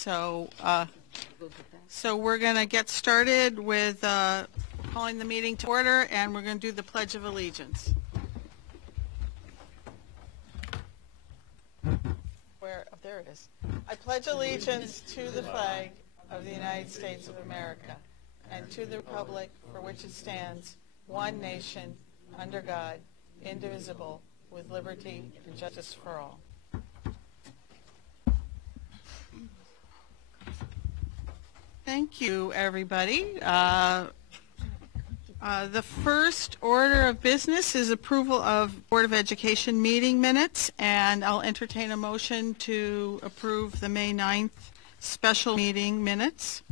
So we're going to get started with calling the meeting to order, and we're going to do the Pledge of Allegiance. There it is. I pledge allegiance to the flag of the United States of America and to the republic for which it stands, one nation, under God, indivisible, with liberty and justice for all. Thank you, everybody. The first order of business is approval of Board of Education meeting minutes, and I'll entertain a motion to approve the May 9th special meeting minutes.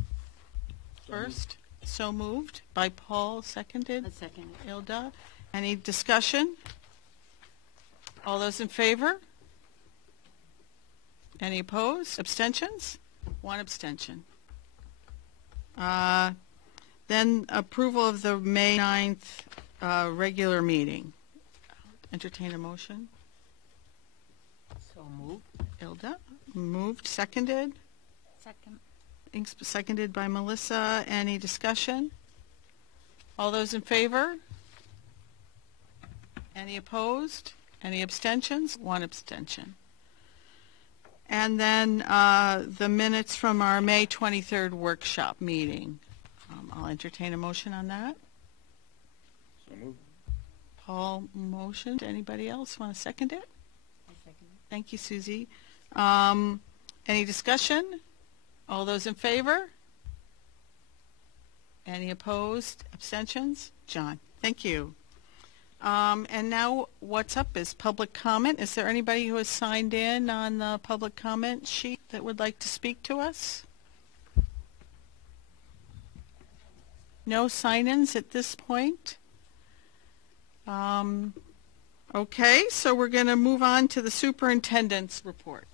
First, so moved by Paul, seconded. A second. Ilda. Any discussion? All those in favor? Any opposed? Abstentions? One abstention. Then approval of the May 9th regular meeting. Entertain a motion. So moved. Ilda. Moved. Seconded. Second. Seconded by Melissa. Any discussion? All those in favor? Any opposed? Any abstentions? One abstention. And then the minutes from our May 23rd workshop meeting. I'll entertain a motion on that. So moved. Paul motioned. Anybody else want to second it? I second it. Thank you, Susie. Any discussion? All those in favor? Any opposed? Abstentions? John. Thank you. And now what's up is public comment. Is there anybody who has signed in on the public comment sheet that would like to speak to us? No sign-ins at this point. Okay, so we're going to move on to the superintendent's report.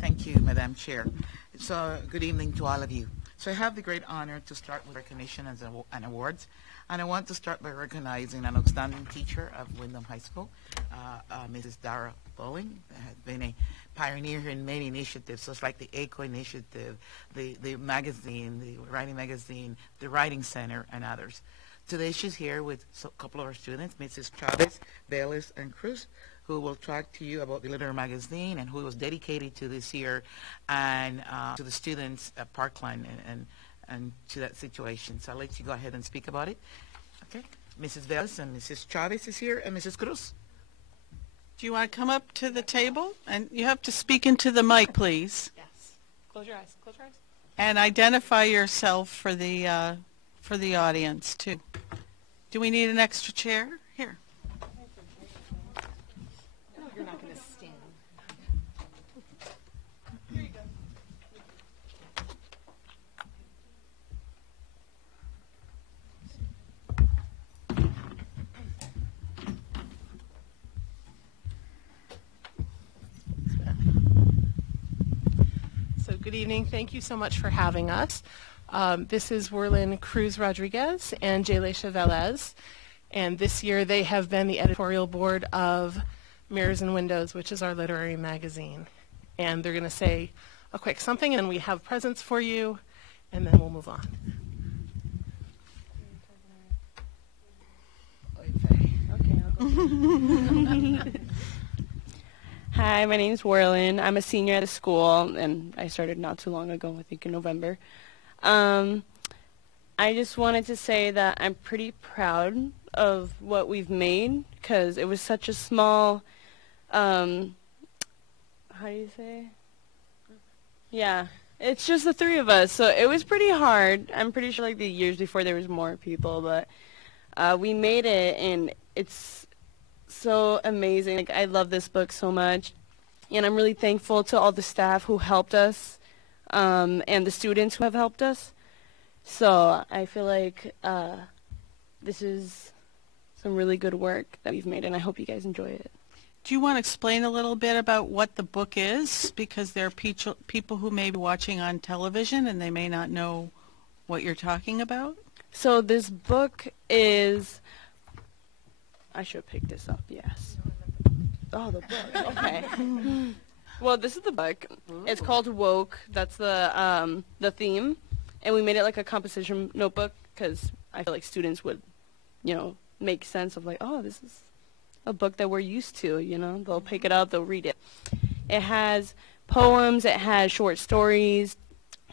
Thank you, Madam Chair. So, good evening to all of you. So I have the great honor to start with recognition and awards. And I want to start by recognizing an outstanding teacher of Windham High School, Mrs. Dara Bowen, has been a pioneer in many initiatives, such like the ECHO initiative, the magazine, the writing magazine, the writing center, and others. Today she's here with a couple of our students, Mrs. Chavez, Bayless, and Cruz, who will talk to you about the literary magazine and who was dedicated to this year and to the students at Parkland and to that situation. So I'll let you go ahead and speak about it. Okay. Mrs. Bayless and Mrs. Chavez is here, and Mrs. Cruz. Do you want to come up to the table? And you have to speak into the mic, please. Yes. Close your eyes. Close your eyes. And identify yourself for the audience, too. Do we need an extra chair? Here. No, you're not going to stand. Here you go. So good evening. Thank you so much for having us. This is Werlin Cruz Rodriguez and Jayleisha Velez. And this year they have been the editorial board of Mirrors and Windows, which is our literary magazine. And they're going to say a quick something, and we have presents for you, and then we'll move on. Okay, I'll go. Hi, my name's Werlin. I'm a senior at the school, and I started not too long ago, I think in November. I just wanted to say that I'm pretty proud of what we've made, because it was such a small, how do you say? Yeah, it's just the three of us, so it was pretty hard. I'm pretty sure like the years before there was more people, but we made it, and it's so amazing. Like, I love this book so much, and I'm really thankful to all the staff who helped us, and the students who have helped us. So I feel like this is some really good work that we've made, and I hope you guys enjoy it. Do you want to explain a little bit about what the book is? Because there are people who may be watching on television and they may not know what you're talking about. So this book is, I should pick this up, yes. Oh, the book, okay. Well, this is the book. It's called Woke. That's the theme, and we made it like a composition notebook because I feel like students would, make sense of like, oh, this is a book that we're used to. They'll pick it up, they'll read it. It has poems. It has short stories.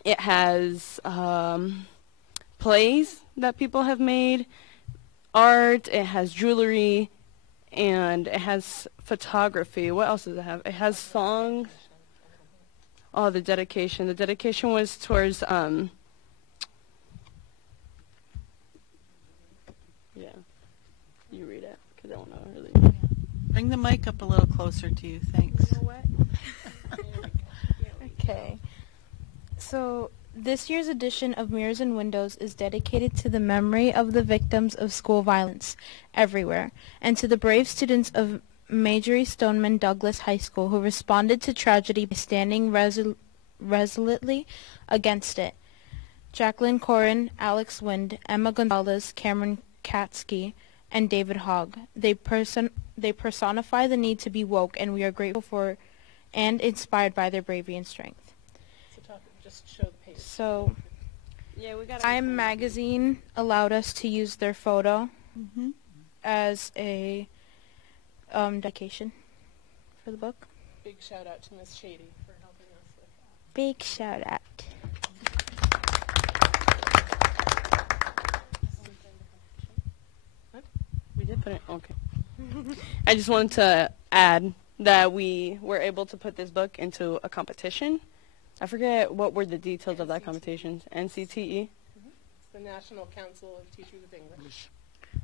It has plays that people have made, art. It has jewelry. And it has photography. What else does it have? It has songs. Oh, the dedication. The dedication was towards, yeah. You read it, because I don't know really. Bring the mic up a little closer to you. Thanks. Okay. So this year's edition of Mirrors and Windows is dedicated to the memory of the victims of school violence everywhere and to the brave students of Marjorie Stoneman Douglas High School who responded to tragedy by standing resolutely against it. Jacqueline Corin, Alex Wind, Emma Gonzalez, Cameron Katsky, and David Hogg. They personify the need to be woke, and we are grateful for and inspired by their bravery and strength. Just show the page. So, Yeah, we got. Time Magazine allowed us to use their photo as a dedication for the book. Big shout out to Miss Shady for helping us with that. Big shout out. We did put it. Okay. I just wanted to add that we were able to put this book into a competition. I forget what were the details of that competition. NCTE. It's the National Council of Teachers of English.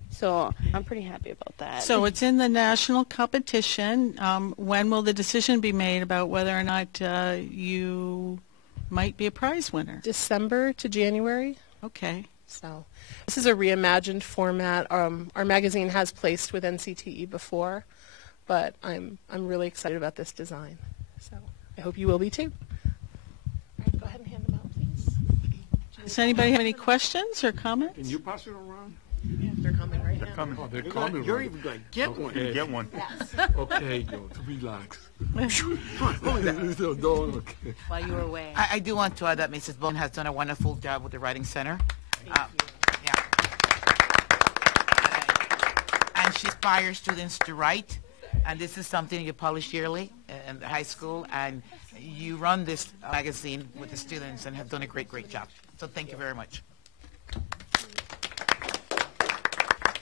So I'm pretty happy about that. So it's in the national competition. When will the decision be made about whether or not you might be a prize winner? December to January. Okay. So this is a reimagined format. Our magazine has placed with NCTE before, but I'm really excited about this design. So I hope you will be too. All right, go ahead and hand them out, please. Does anybody have any questions or comments? Can you pass it around? They're coming right now. Coming. Oh, they're You're coming. even going to get one. Okay. Get one. Okay, Joe, relax. Okay. While you were away. I do want to add that Mrs. Bone has done a wonderful job with the Writing Center. Yeah. And she inspires students to write. And this is something you publish yearly in the high school. And you run this magazine with the students and have done a great, great job. So thank you very much.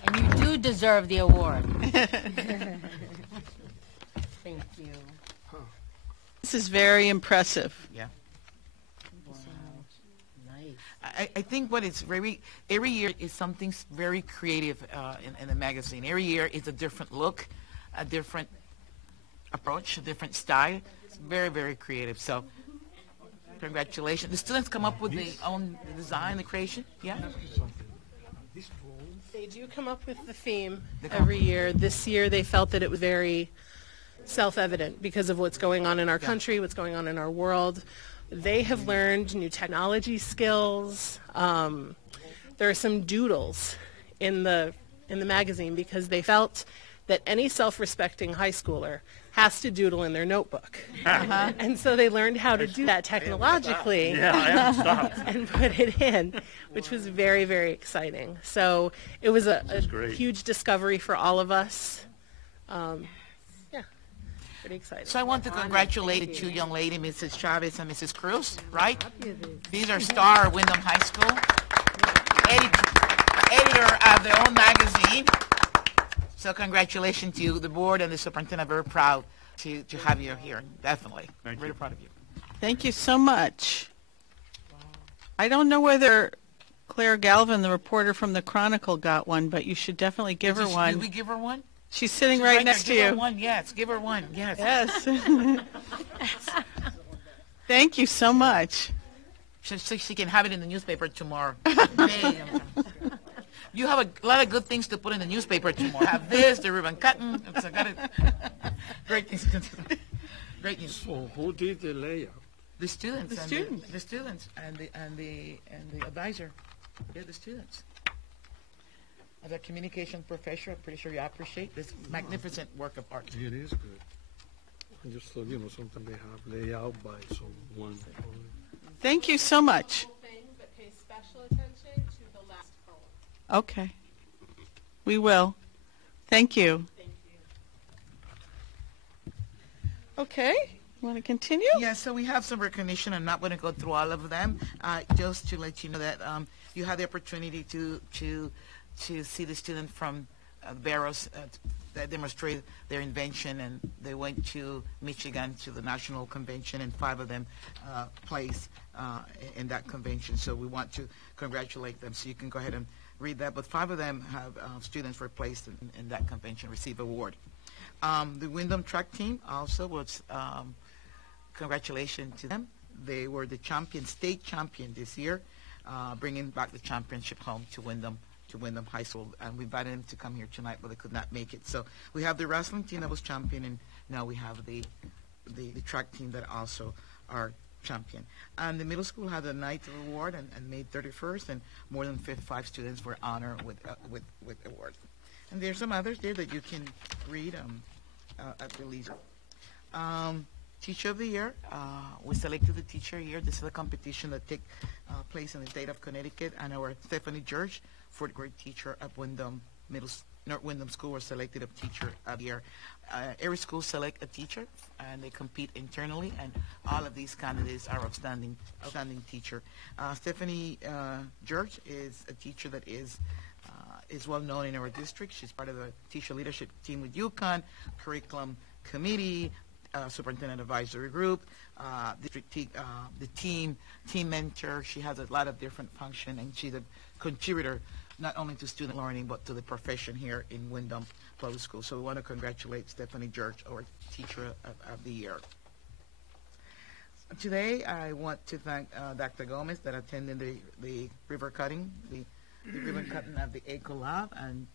And you do deserve the award. Thank you. This is very impressive. Yeah. Wow. Nice. I think what it's every year is something very creative in the magazine. Every year is a different look, a different approach, a different style. It's very, very creative. So congratulations. The students come up with their own design, the creation. Yeah. They do come up with the theme every year. This year they felt that it was very self-evident because of what's going on in our country, what's going on in our world. They have learned new technology skills. There are some doodles in the magazine because they felt that any self-respecting high schooler has to doodle in their notebook. And so they learned how to do that technologically and put it in, which was very, very exciting. So it was a huge discovery for all of us. Pretty exciting. So I want to congratulate the two young ladies, Mrs. Chavez and Mrs. Cruz, right? These are star Windham High School, editor of their own magazine. So congratulations to the board and the superintendent. Very proud to have you here, definitely. Very proud of you. Thank you so much. I don't know whether Claire Galvin, the reporter from the Chronicle, got one, but you should definitely give her one. Did we give her one? She's sitting right next to Give her you. one, yes. Give her one, yes. Yes. Thank you so much. So she can have it in the newspaper tomorrow. You have a lot of good things to put in the newspaper tomorrow. Have this, the ribbon cutting. So got it. Great things to do. Great news. So who did the layout? The students. The and students. The students and the advisor. They're the students. As a communication professor, I'm pretty sure you appreciate this magnificent work of art. It is good. I just thought, sometimes they have layout by someone. Thank you so much. But pay special attention to the last poem. Okay. We will. Thank you. Thank you. Okay. Want to continue? Yeah, so we have some recognition. I'm not going to go through all of them. Just to let you know that you had the opportunity to see the student from Barrows that demonstrated their invention, and they went to Michigan to the national convention, and 5 of them placed in that convention. So we want to congratulate them. So you can go ahead and read that. But 5 of them have students were placed in that convention, receive award. The Windham track team also was. Congratulations to them. They were the state champion this year, bringing back the championship home to Windham High School. And we invited them to come here tonight, but they could not make it. So we have the wrestling team that was champion, and now we have the track team that also are champion. And the middle school had a night award and May 31st, and more than 55 students were honored with awards. And there's some others there that you can read at the leisure. Teacher of the Year, we selected the Teacher of the Year. This is a competition that takes place in the state of Connecticut, and our Stephanie George, 4th grade teacher at Windham Windham School, was selected a Teacher of the Year. Every school select a teacher, and they compete internally, and all of these candidates are outstanding teacher. Stephanie George is a teacher that is well known in our district. She's part of the teacher leadership team with UConn, curriculum committee, superintendent advisory group, the team mentor. She has a lot of different functions, and she's a contributor not only to student learning but to the profession here in Windham Public School. So we want to congratulate Stephanie George, our Teacher of the Year. Today I want to thank Dr. Gomez that attended the ribbon cutting, the ribbon cutting at the ECO Lab, and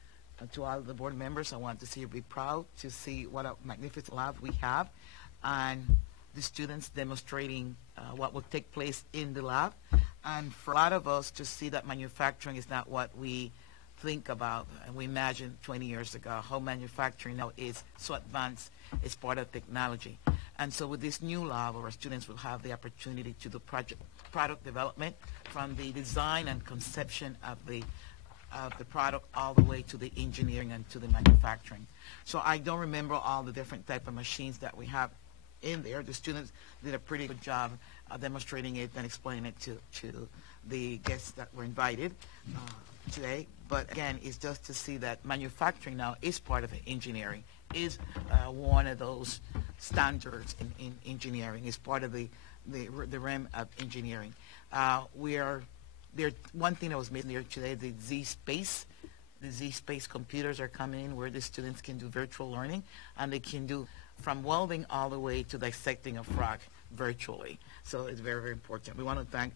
to all the board members, I want to see you be proud to see what a magnificent lab we have, and the students demonstrating what will take place in the lab. And for a lot of us to see that manufacturing is not what we think about and we imagined 20 years ago, how manufacturing now is so advanced, it's part of technology. And so with this new lab, our students will have the opportunity to do product development from the design and conception of the product all the way to the engineering and to the manufacturing. So I don't remember all the different type of machines that we have in there. The students did a pretty good job demonstrating it and explaining it to the guests that were invited today. But again, it's just to see that manufacturing now is part of engineering, is one of those standards in engineering, is part of the realm of engineering. One thing that was made there today, the Z-Space. The Z-Space computers are coming in where the students can do virtual learning, and they can do from welding all the way to dissecting a frog virtually. So it's very, very important. We want to thank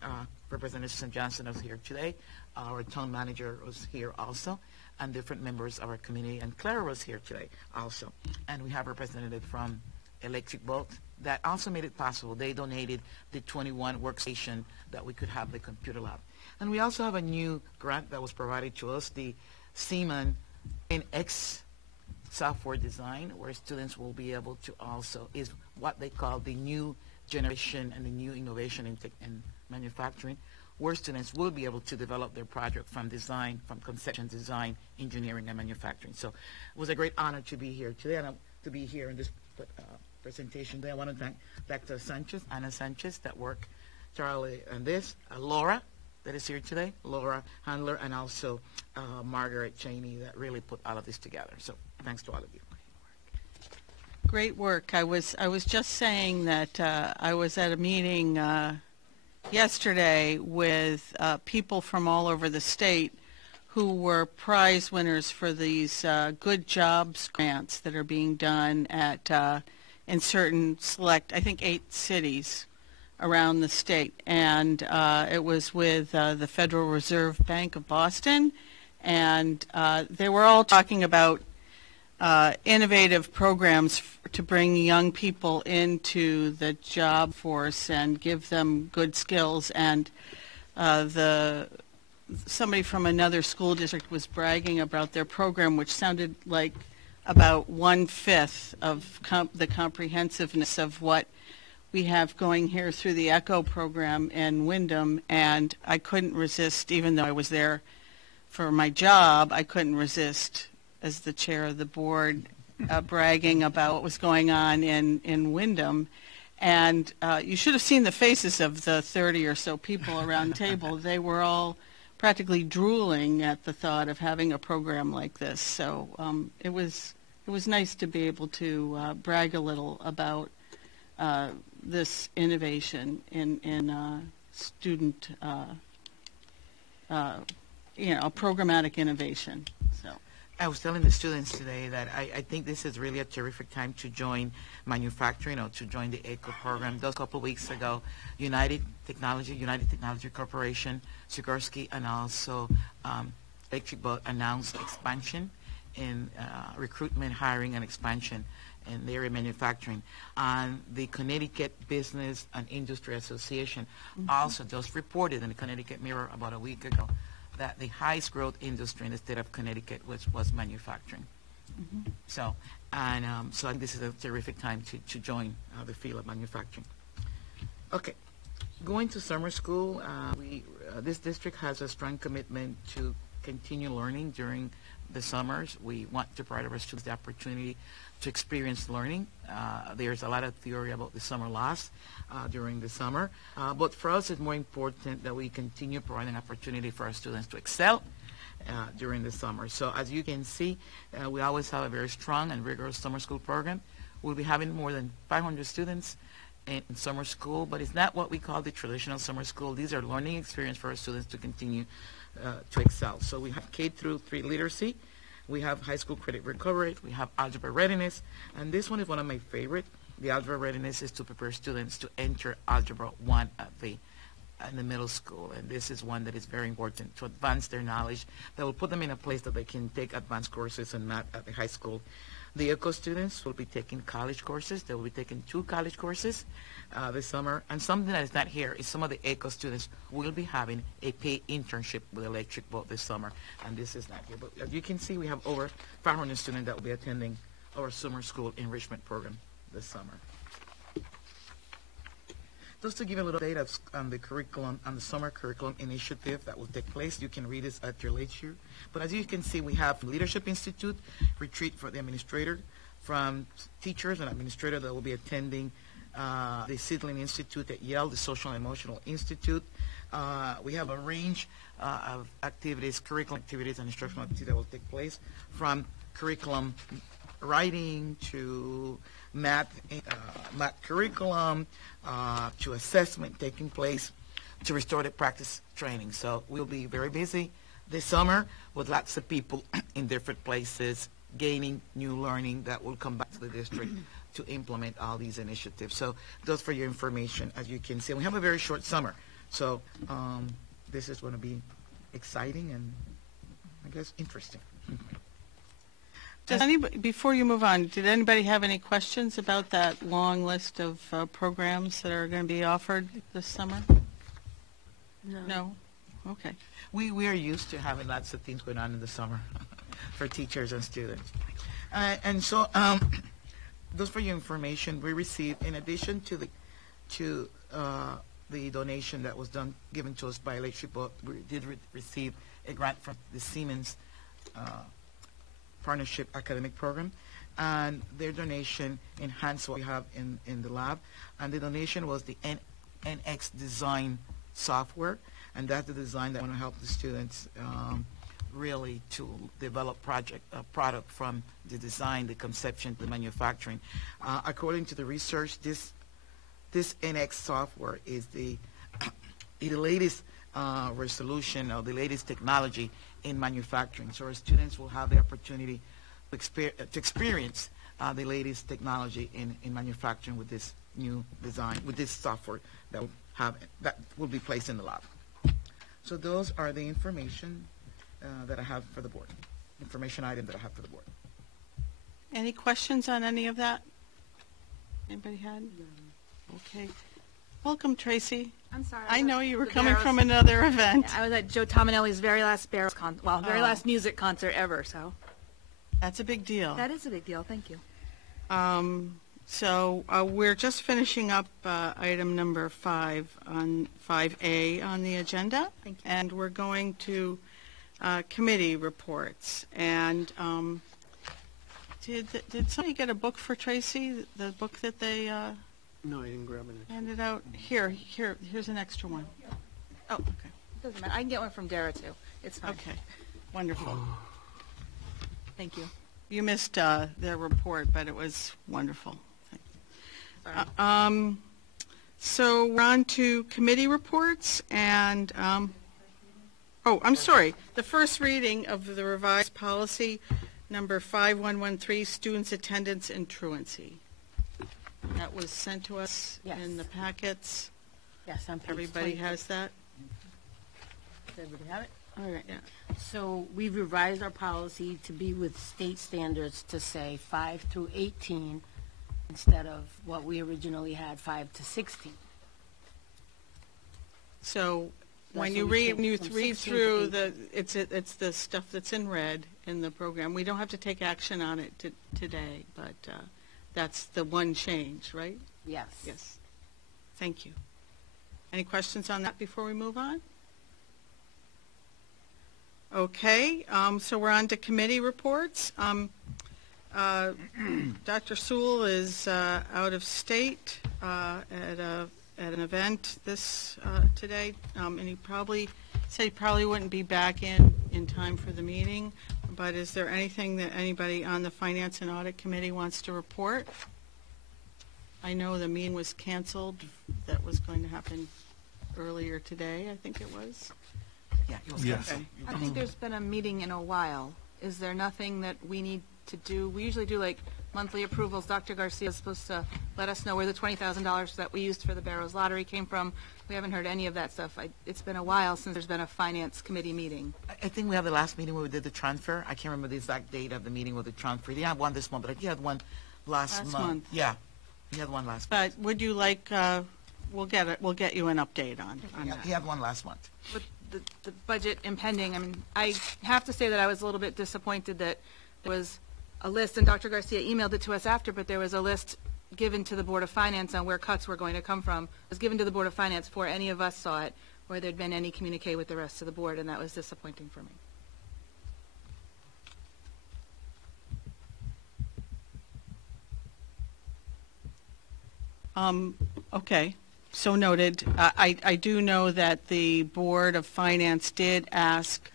Representative St. Johnson who's here today. Our town manager was here also, and different members of our community. And Clara was here today also. And we have a representative from Electric Bolt that also made it possible. They donated the 21 workstation that we could have the computer lab. And we also have a new grant that was provided to us, the Seaman NX software design, where students will be able to also, is what they call the new generation and the new innovation in manufacturing, where students will be able to develop their project from design, from conception, design, engineering, and manufacturing. So it was a great honor to be here today and to be here in this presentation today. I want to thank Dr. Sanchez, Anna Sanchez, that worked thoroughly on this, Laura, that is here today, Laura Handler, and also Margaret Cheney, that really put all of this together. So thanks to all of you. Great work. I was just saying that I was at a meeting yesterday with people from all over the state who were prize winners for these good jobs grants that are being done at in certain select, I think 8 cities around the state. And it was with the Federal Reserve Bank of Boston, and they were all talking about innovative programs to bring young people into the job force and give them good skills. And somebody from another school district was bragging about their program, which sounded like about 1/5 of the comprehensiveness of what we have going here through the ECHO program in Windham, and I couldn't resist, even though I was there for my job, I couldn't resist, as the chair of the board, bragging about what was going on in Windham. And you should have seen the faces of the 30 or so people around the table. They were all practically drooling at the thought of having a program like this. So it was nice to be able to brag a little about this innovation in student, programmatic innovation. So I was telling the students today that I think this is really a terrific time to join manufacturing or to join the ECHO program. Those couple of weeks ago, United Technology Corporation, Sikorsky, and also Electric Boat announced expansion in recruitment, hiring, and expansion in the area of manufacturing. And the Connecticut Business and Industry Association also just reported in the Connecticut Mirror about a week ago that the highest growth industry in the state of Connecticut was manufacturing. So I think this is a terrific time to join the field of manufacturing. Okay, going to summer school, this district has a strong commitment to continue learning during the summers. We want to provide our students the opportunity to experience learning. There's a lot of theory about the summer loss during the summer, but for us it's more important that we continue providing opportunity for our students to excel during the summer. So as you can see, we always have a very strong and rigorous summer school program. We'll be having more than 500 students in summer school, but it's not what we call the traditional summer school. These are learning experience for our students to continue to excel. So we have K through 3 literacy, we have high school credit recovery, we have algebra readiness, and this one is one of my favorite. The algebra readiness is to prepare students to enter algebra 1 in the middle school, and this is one that is very important to advance their knowledge that will put them in a place that they can take advanced courses and math at the high school. The ECHO students will be taking college courses. They will be taking 2 college courses this summer. And something that is not here is some of the ECHO students will be having a paid internship with Electric Boat this summer. And this is not here. But as you can see, we have over 500 students that will be attending our summer school enrichment program this summer. Just to give a little data on the curriculum, on the summer curriculum initiative that will take place, you can read this at your leisure. But as you can see, we have Leadership Institute, retreat for the administrator, from teachers and administrators that will be attending the Seedling Institute at Yale, the Social and Emotional Institute. We have a range of activities, curriculum activities and instructional activities that will take place, from curriculum writing to math curriculum, to assessment taking place, to restorative practice training. So we'll be very busy this summer with lots of people in different places gaining new learning that will come back to the district to implement all these initiatives. So just for your information, as you can see, we have a very short summer. So this is going to be exciting and I guess interesting. Does anybody, before you move on, did anybody have any questions about that long list of programs that are going to be offered this summer? No? Okay. We are used to having lots of things going on in the summer for teachers and students. And so, just for your information, we received, in addition to the donation that was given to us by Electric Boat, we did receive a grant from the Siemens Partnership Academic Program, and their donation enhanced what we have in the lab, and the donation was the NX Design software, and that's the design that I want to help the students really to develop a product from the design, the conception, the manufacturing. According to the research, this NX software is the latest resolution or the latest technology in manufacturing. So our students will have the opportunity to experience the latest technology in manufacturing with this new design, with this software that will be placed in the lab. So those are the information that I have for the board, information item that I have for the board. Any questions on any of that? Anybody had? Okay. Welcome, Tracy. I'm sorry. I know you were coming from another event. I was at Joe Tominelli's very last last music concert ever. So. That's a big deal. That is a big deal. Thank you. So we're just finishing up item number 5A on the agenda. Thank you. And we're going to committee reports. And did somebody get a book for Tracy? The book that they No, I didn't grab it. handed out? Here's an extra one. Oh, okay. Doesn't matter. I can get one from Dara too. It's fine. Okay. Wonderful. Thank you. You missed their report, but it was wonderful. Sorry. So we're on to committee reports, and I'm sorry. The first reading of the revised policy number 5113, students' attendance and truancy. That was sent to us Yes. in the packets. Yes, on page Everybody 23. has that? Does everybody have it? All right. Yeah. So we've revised our policy to be with state standards to say 5 through 18 instead of what we originally had, 5 to 16. So when That's you what we read changed from read 16 through to it's the stuff that's in red in the program. We don't have to take action on it today, but that's the one change, right? Yes. Yes. Thank you. Any questions on that before we move on? Okay, so we're on to committee reports. Dr. Sewell is out of state at an event today, and he probably said he probably wouldn't be back in time for the meeting. But is there anything that anybody on the Finance and Audit Committee wants to report? I know the meeting was canceled. That was going to happen earlier today, I think it was. Yeah, it was Yes. canceled. I think there's been a meeting in a while. Is there nothing that we need to do? We usually do like monthly approvals. Dr. Garcia is supposed to let us know where the $20,000 that we used for the Barrows Lottery came from. We haven't heard any of that stuff. It's been a while since there's been a finance committee meeting. I think we have the last meeting where we did the transfer. I can't remember the exact date of the meeting with the transfer. You didn't have one this month, but I think you had one last month. Yeah, you had one last month. But would you like? We'll get you an update on Yeah, that. he had one last month. With the budget impending, I mean, I have to say that I was a little bit disappointed that there was a list, and Dr. Garcia emailed it to us after, but there was a list given to the Board of Finance on where cuts were going to come from. It was given to the Board of Finance before any of us saw it, or there'd been any communique with the rest of the board, and that was disappointing for me. Okay, so noted. I do know that the Board of Finance did ask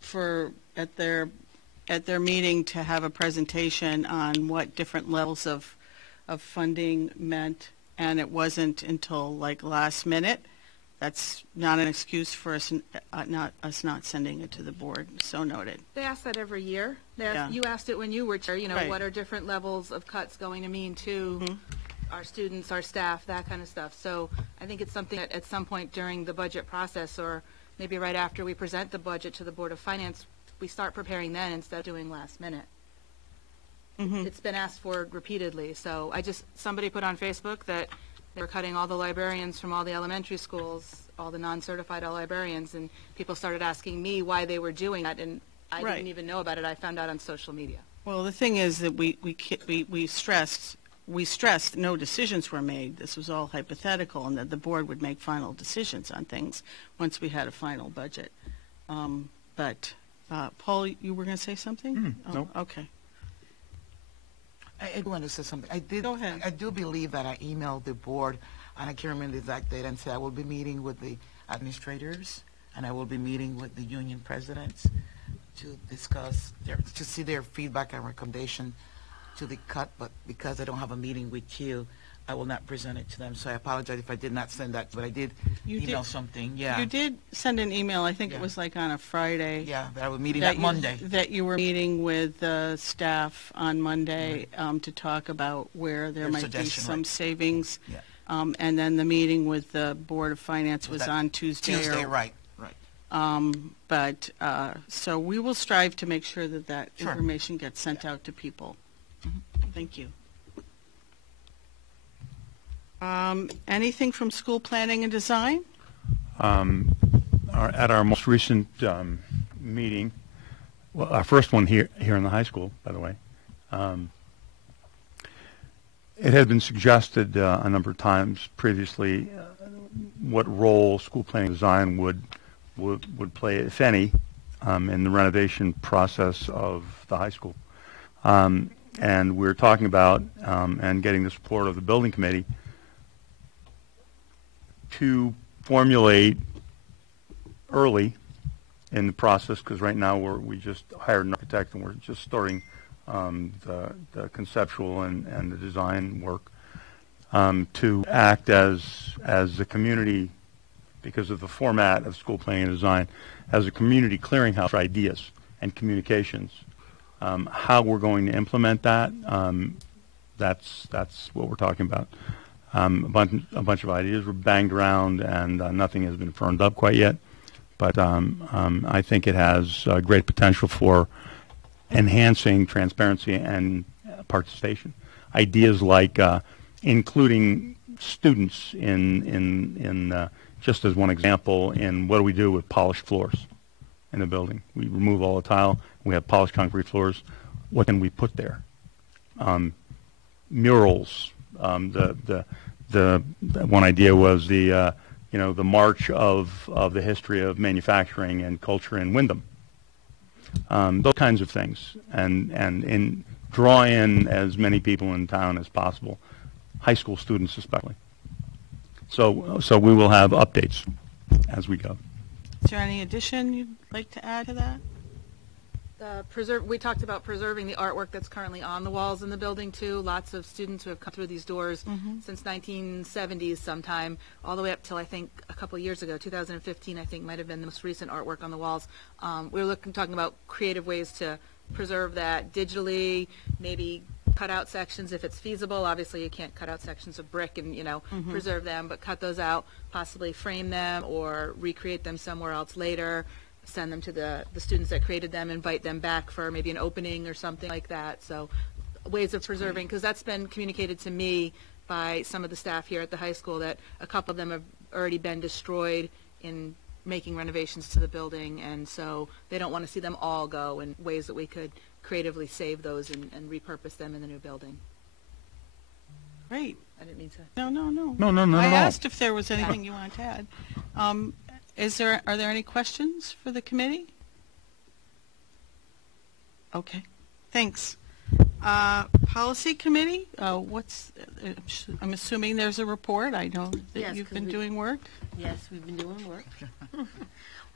for at their meeting to have a presentation on what different levels of funding meant, and it wasn't until like last minute. That's not an excuse for us not sending it to the board. So noted. They ask that every year. Yeah. You asked it when you were chair, Right. what are different levels of cuts going to mean to our students, our staff, that kind of stuff. So I think it's something that at some point during the budget process, or maybe right after we present the budget to the Board of Finance, we start preparing then instead of doing last minute. It's been asked for repeatedly. So somebody put on Facebook that they were cutting all the librarians from all the elementary schools, all the non-certified librarians, and people started asking me why they were doing that, and I Right. didn't even know about it. I found out on social media. Well, the thing is that we stressed no decisions were made. This was all hypothetical, and that the board would make final decisions on things once we had a final budget. But Paul, you were going to say something? Nope. Okay. I do want to say something. Go ahead. I do believe that I emailed the board, and I can't remember the exact date, and said I will be meeting with the administrators, and I will be meeting with the union presidents to discuss to see their feedback and recommendation to the cut. But because I don't have a meeting with you, I will not present it to them. So I apologize if I did not send that, but I did email something. Yeah. You did send an email. I think it Yeah. was like on a Friday. Yeah, that I was meeting that Monday. That you were meeting with staff on Monday to talk about where there Their might be suggestion, some right. savings. Yeah. And then the meeting with the Board of Finance was that on Tuesday. Tuesday, right. But so we will strive to make sure that Sure. information gets sent out to people. Thank you. Anything from school planning and design? At our most recent meeting, well, our first one here in the high school, by the way. It had been suggested a number of times previously what role school planning design would play, if any, in the renovation process of the high school. And we're talking about and getting the support of the building committee to formulate early in the process, because right now we just hired an architect and we're just starting the conceptual and the design work, to act as a community, because of the format of school planning and design, as a community clearinghouse for ideas and communications. How we're going to implement that, that's what we're talking about. A bunch of ideas were banged around, and nothing has been firmed up quite yet. But I think it has great potential for enhancing transparency and participation. Ideas like including students in just as one example, in what do we do with polished floors in the building? We remove all the tile. We have polished concrete floors. What can we put there? Murals. The one idea was the march of the history of manufacturing and culture in Windham. Those kinds of things, and draw in as many people in town as possible, high school students especially. So we will have updates as we go. Is there any addition you'd like to add to that? We talked about preserving the artwork that's currently on the walls in the building too. Lots of students who have come through these doors since 1970s sometime, all the way up till I think a couple of years ago, 2015 I think might have been the most recent artwork on the walls. We were talking about creative ways to preserve that digitally, maybe cut out sections if it's feasible. Obviously you can't cut out sections of brick and preserve them, but cut those out, possibly frame them or recreate them somewhere else later. Send them to the students that created them, invite them back for maybe an opening or something like that. So ways of preserving, because that's been communicated to me by some of the staff here at the high school, that a couple of them have already been destroyed in making renovations to the building, and so they don't want to see them all go, in ways that we could creatively save those and repurpose them in the new building. Great. I didn't mean to. No. I asked if there was anything you wanted to add. Are there any questions for the committee? Okay, thanks. Policy committee, I'm assuming there's a report. I know that you've been doing work. Yes, we've been doing work.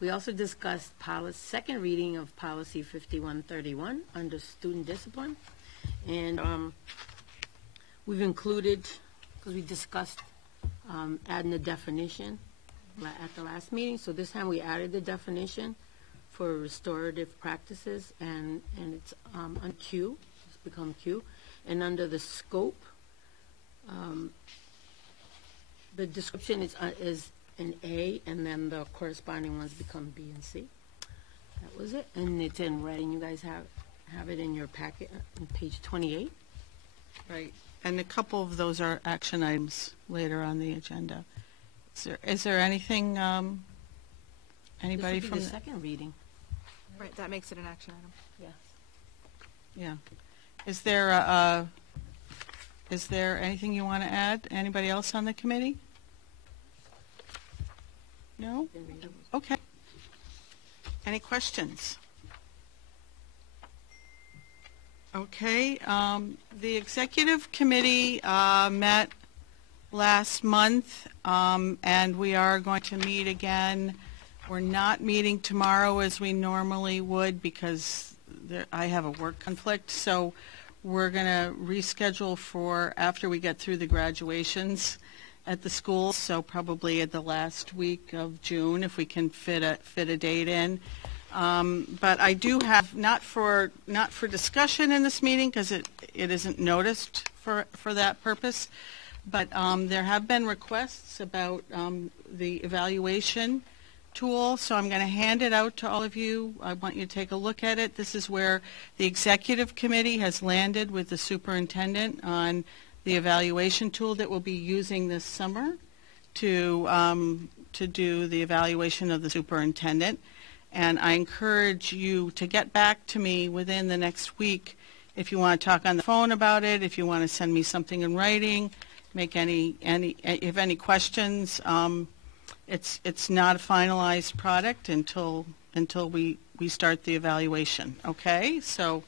We also discussed second reading of policy 5131 under student discipline. And we've included, because we discussed adding a definition at the last meeting, so this time we added the definition for restorative practices, and it's on Q. It's become Q. And under the scope, the description is an A, and then the corresponding ones become B and C. That was it, and it's in red, and you guys have it in your packet on page 28. Right, and a couple of those are action items later on the agenda. Is there anything, anybody this from the second reading? Right, that makes it an action item. Yes. Yeah. Is there anything you want to add? Anybody else on the committee? No? Okay. Any questions? Okay. The executive committee met last month, and we are going to meet again. We're not meeting tomorrow as we normally would because I have a work conflict, so we're going to reschedule for after we get through the graduations at the school, so probably at the last week of June if we can fit a date in. But I do have, not for discussion in this meeting because it isn't noticed for that purpose, but there have been requests about the evaluation tool, so I'm going to hand it out to all of you. I want you to take a look at it. This is where the executive committee has landed with the superintendent on the evaluation tool that we'll be using this summer to do the evaluation of the superintendent. And I encourage you to get back to me within the next week if you want to talk on the phone about it, if you want to send me something in writing, make if any questions. It's not a finalized product until we start the evaluation. Okay, so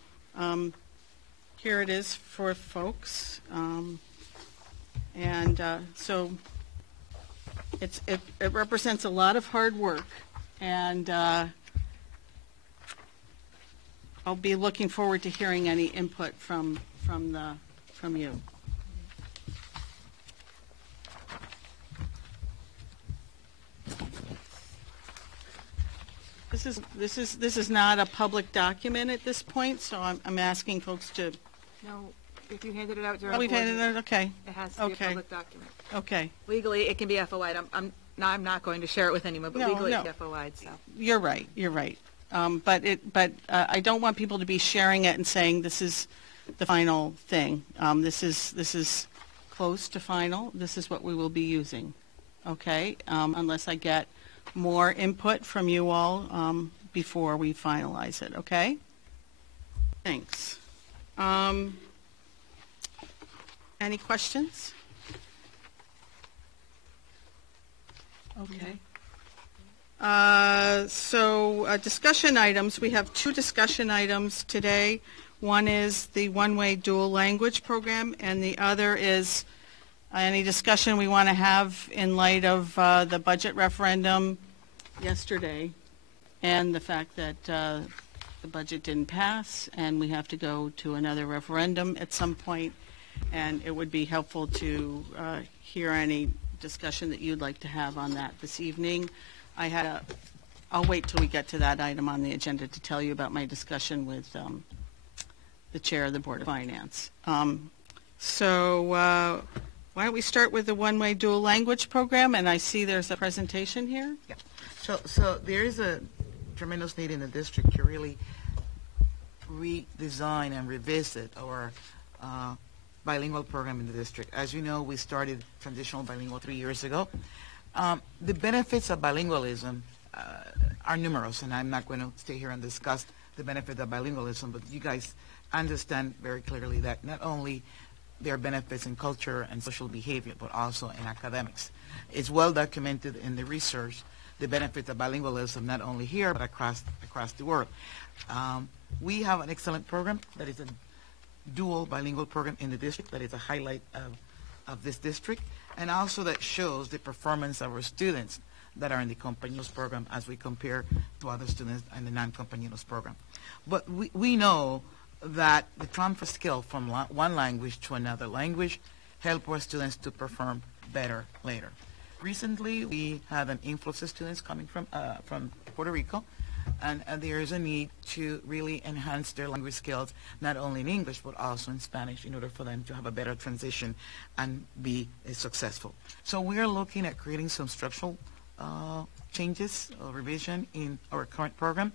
here it is for folks, so it represents a lot of hard work, and I'll be looking forward to hearing any input from you. This is not a public document at this point, so I'm asking folks to. No, if you handed it out to our Oh, we've board, handed it. Okay. it has to be a public document. Okay. Legally, it can be FOI'd. I'm not going to share it with anyone, but legally it's FOI'd. So. You're right. But I don't want people to be sharing it and saying this is the final thing. This is close to final. This is what we will be using. Okay. Unless I get more input from you all before we finalize it. Okay. Thanks. Any questions? Okay. Discussion items. We have 2 discussion items today. One is the one-way dual language program, and the other is any discussion we want to have in light of the budget referendum yesterday and the fact that the budget didn't pass and we have to go to another referendum at some point, and it would be helpful to hear any discussion that you'd like to have on that this evening. I'll wait till we get to that item on the agenda to tell you about my discussion with the chair of the Board of Finance. Why don't we start with the one-way dual language program, and I see there's a presentation here. Yeah. So there is a tremendous need in the district to really redesign and revisit our bilingual program in the district. As you know, we started transitional bilingual 3 years ago. The benefits of bilingualism are numerous, and I'm not going to stay here and discuss the benefits of bilingualism, but you guys understand very clearly that not only there are benefits in culture and social behavior, but also in academics. It's well documented in the research, the benefits of bilingualism, not only here, but across the world. We have an excellent program that is a dual bilingual program in the district that is a highlight of this district, and also that shows the performance of our students that are in the Compañeros program as we compare to other students in the non-Compañeros program. But we know that the transfer skill from one language to another language help our students to perform better later. Recently, we had an influx of students coming from Puerto Rico, and there is a need to really enhance their language skills, not only in English, but also in Spanish, in order for them to have a better transition and be successful. So we are looking at creating some structural changes or revision in our current program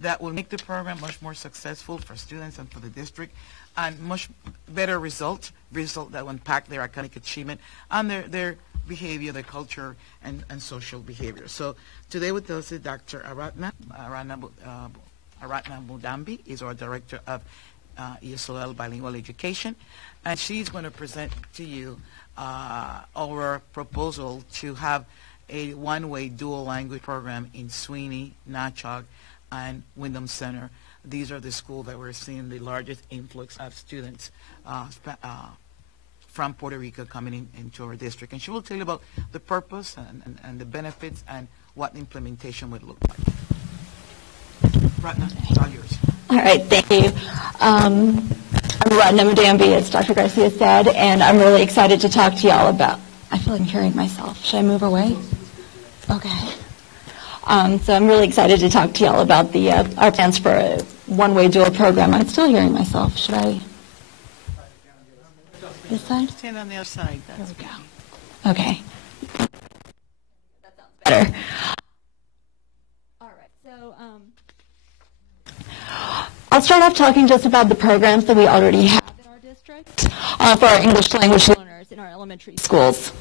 that will make the program much more successful for students and for the district, and much better result that will impact their academic achievement and their behavior, their culture, and social behavior. So today with us is Dr. Aratna Mudambi, is our Director of ESOL Bilingual Education, and she's going to present to you our proposal to have a one-way dual language program in Sweeney, Natchog, and Windham Center. These are the schools that we're seeing the largest influx of students from Puerto Rico coming into our district. And she will tell you about the purpose and the benefits and what the implementation would look like. Ratna, it's all yours. All right, thank you. I'm Ratna Mudambi, as Dr. Garcia said, and I'm really excited to talk to y'all about, I feel like I'm hearing myself. Should I move away? Okay. So I'm really excited to talk to y'all about our plans for a one-way dual program. I'm still hearing myself. Should I? This side? Stand on the other side. There we go. Okay. That sounds better. All right. So I'll start off talking just about the programs that we already have in our district for our English language learners in our elementary schools.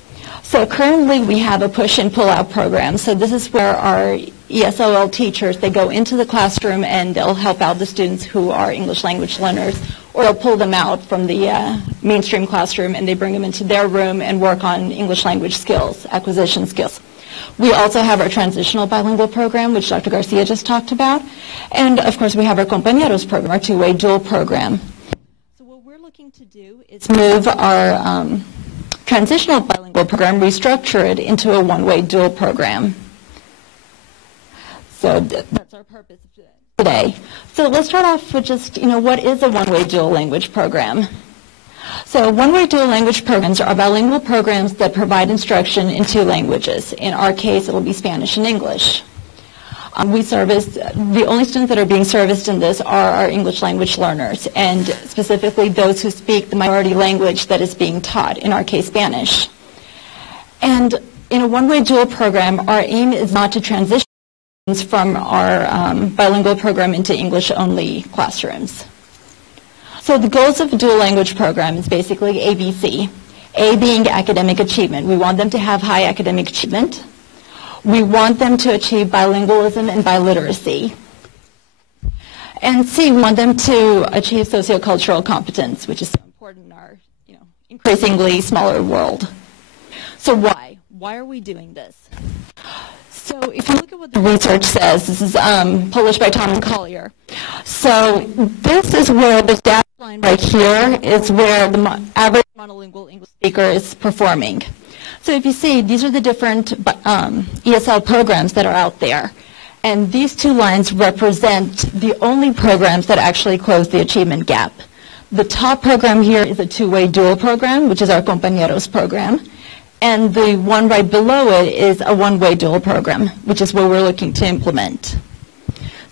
So currently we have a push and pull out program. So this is where our ESOL teachers, they go into the classroom and they'll help out the students who are English language learners, or they'll pull them out from the mainstream classroom and they bring them into their room and work on English language skills, acquisition skills. We also have our transitional bilingual program, which Dr. Garcia just talked about. And of course we have our compañeros program, our two-way dual program. So what we're looking to do is move our transitional bilingual program, restructure it into a one-way dual program. So that's our purpose today. So let's start off with just, what is a one-way dual language program? So one-way dual language programs are bilingual programs that provide instruction in two languages. In our case, it will be Spanish and English. The only students that are being serviced in this are our English language learners, and specifically those who speak the minority language that is being taught, in our case Spanish. And in a one-way dual program, our aim is not to transition from our bilingual program into English-only classrooms. So the goals of a dual language program is basically ABC. A being academic achievement. We want them to have high academic achievement. We want them to achieve bilingualism and biliteracy. And C, we want them to achieve sociocultural competence, which is so important in our increasingly smaller world. So why? Why are we doing this? So if you look at what the research says, this is published by Tom and Collier. So this is where the dashed line right here is where the average monolingual English speaker is performing. So if you see, these are the different ESL programs that are out there. And these two lines represent the only programs that actually close the achievement gap. The top program here is a two-way dual program, which is our compañeros program. And the one right below it is a one-way dual program, which is what we're looking to implement.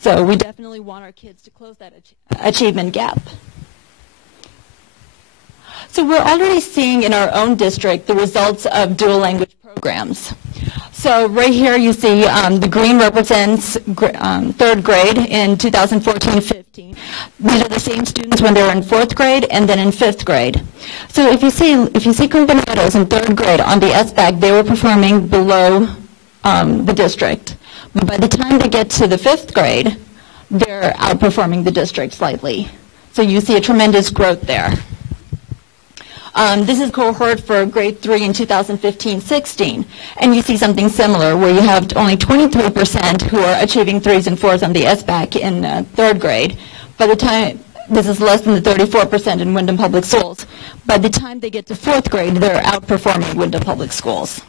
So we definitely want our kids to close that achievement gap. So we're already seeing in our own district the results of dual language programs. So right here you see the green represents third grade in 2014-15. These are the same students when they were in fourth grade and then in fifth grade. So if you see compañeros in third grade on the SBAC, they were performing below the district. But by the time they get to the fifth grade, they're outperforming the district slightly. So you see a tremendous growth there. This is cohort for grade 3 in 2015-16, and you see something similar where you have only 23% who are achieving 3s and 4s on the SBAC in third grade. By the time, this is less than the 34% in Windham Public Schools. By the time they get to fourth grade, they're outperforming Windham Public Schools.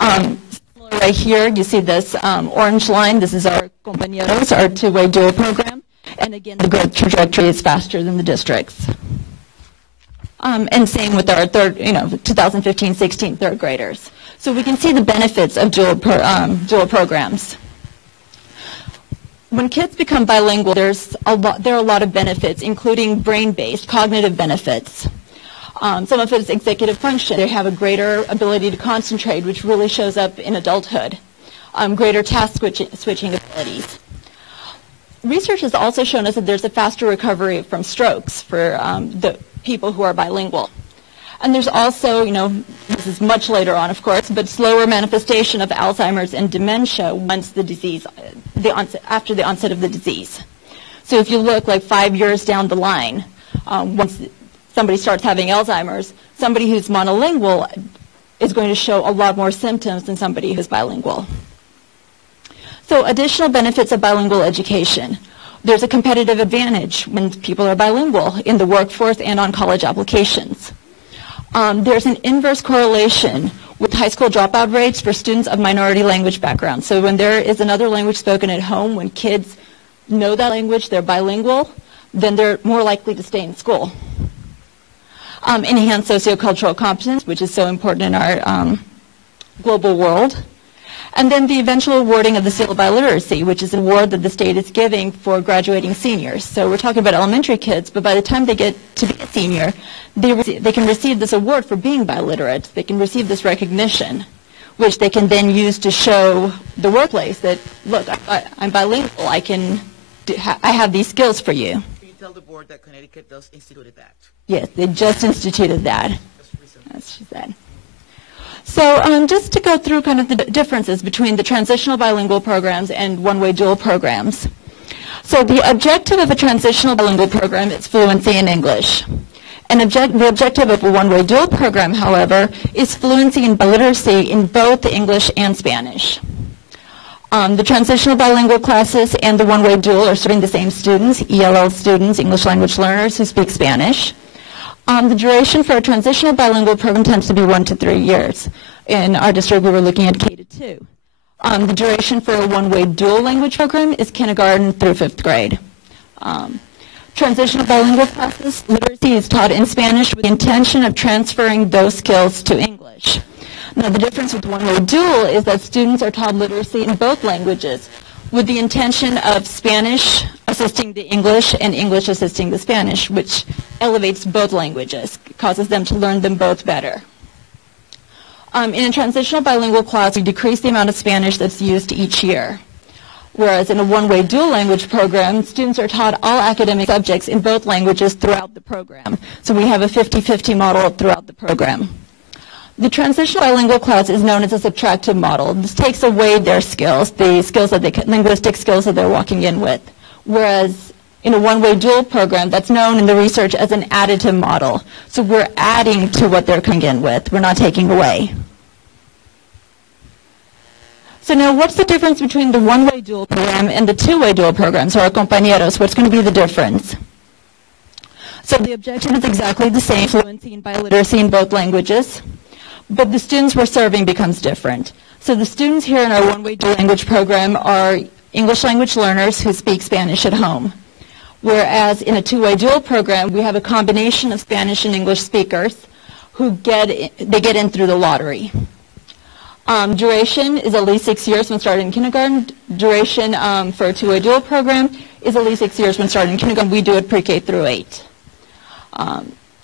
Right here, you see this orange line. This is our compañeros, our two-way dual program. And again, the growth trajectory is faster than the districts. And same with our 2015-16 third graders. So we can see the benefits of dual programs. When kids become bilingual, there are a lot of benefits, including brain-based cognitive benefits. Some of it is executive function. They have a greater ability to concentrate, which really shows up in adulthood. Greater task switching abilities. Research has also shown us that there's a faster recovery from strokes for the people who are bilingual. And there's also, this is much later on, of course, but slower manifestation of Alzheimer's and dementia once the disease, after the onset of the disease. So if you look like 5 years down the line, once somebody starts having Alzheimer's, somebody who's monolingual is going to show a lot more symptoms than somebody who's bilingual. So additional benefits of bilingual education. There's a competitive advantage when people are bilingual in the workforce and on college applications. There's an inverse correlation with high school dropout rates for students of minority language backgrounds. So when there is another language spoken at home, when kids know that language, they're bilingual, then they're more likely to stay in school. Enhance sociocultural competence, which is so important in our global world. And then the eventual awarding of the seal of biliteracy, which is an award that the state is giving for graduating seniors. So we're talking about elementary kids, but by the time they get to be a senior, they can receive this award for being biliterate. They can receive this recognition, which they can then use to show the workplace that, look, I'm bilingual. I have these skills for you. Can you tell the board that Connecticut just instituted that? Yes, they just instituted that. Just recently. as she said. So just to go through kind of the differences between the transitional bilingual programs and one-way dual programs. So the objective of a transitional bilingual program is fluency in English. And the objective of a one-way dual program, however, is fluency and literacy in both English and Spanish. The transitional bilingual classes and the one-way dual are serving the same students, ELL students, English language learners who speak Spanish. The duration for a transitional bilingual program tends to be 1 to 3 years. In our district, we were looking at K to 2. The duration for a one-way dual language program is kindergarten through 5th grade. Transitional bilingual classes, literacy is taught in Spanish with the intention of transferring those skills to English. Now, the difference with one-way dual is that students are taught literacy in both languages with the intention of Spanish assisting the English and English assisting the Spanish, which elevates both languages, causes them to learn them both better. In a transitional bilingual class, we decrease the amount of Spanish that's used each year. Whereas in a one-way dual language program, students are taught all academic subjects in both languages throughout the program. So we have a 50-50 model throughout the program. The transitional bilingual class is known as a subtractive model. This takes away their skills, the skills that linguistic skills that they're walking in with. Whereas in a one-way dual program, that's known in the research as an additive model. So we're adding to what they're coming in with. We're not taking away. So now what's the difference between the one-way dual program and the two-way dual programs, or compañeros? What's going to be the difference? So the objective is exactly the same, fluency and biliteracy in both languages. But the students we're serving becomes different. So the students here in our one-way dual language program are English language learners who speak Spanish at home. Whereas in a two-way dual program, we have a combination of Spanish and English speakers who get in through the lottery. Duration is at least 6 years when started in kindergarten. Duration for a two-way dual program is at least 6 years when started in kindergarten. We do it pre-K through 8.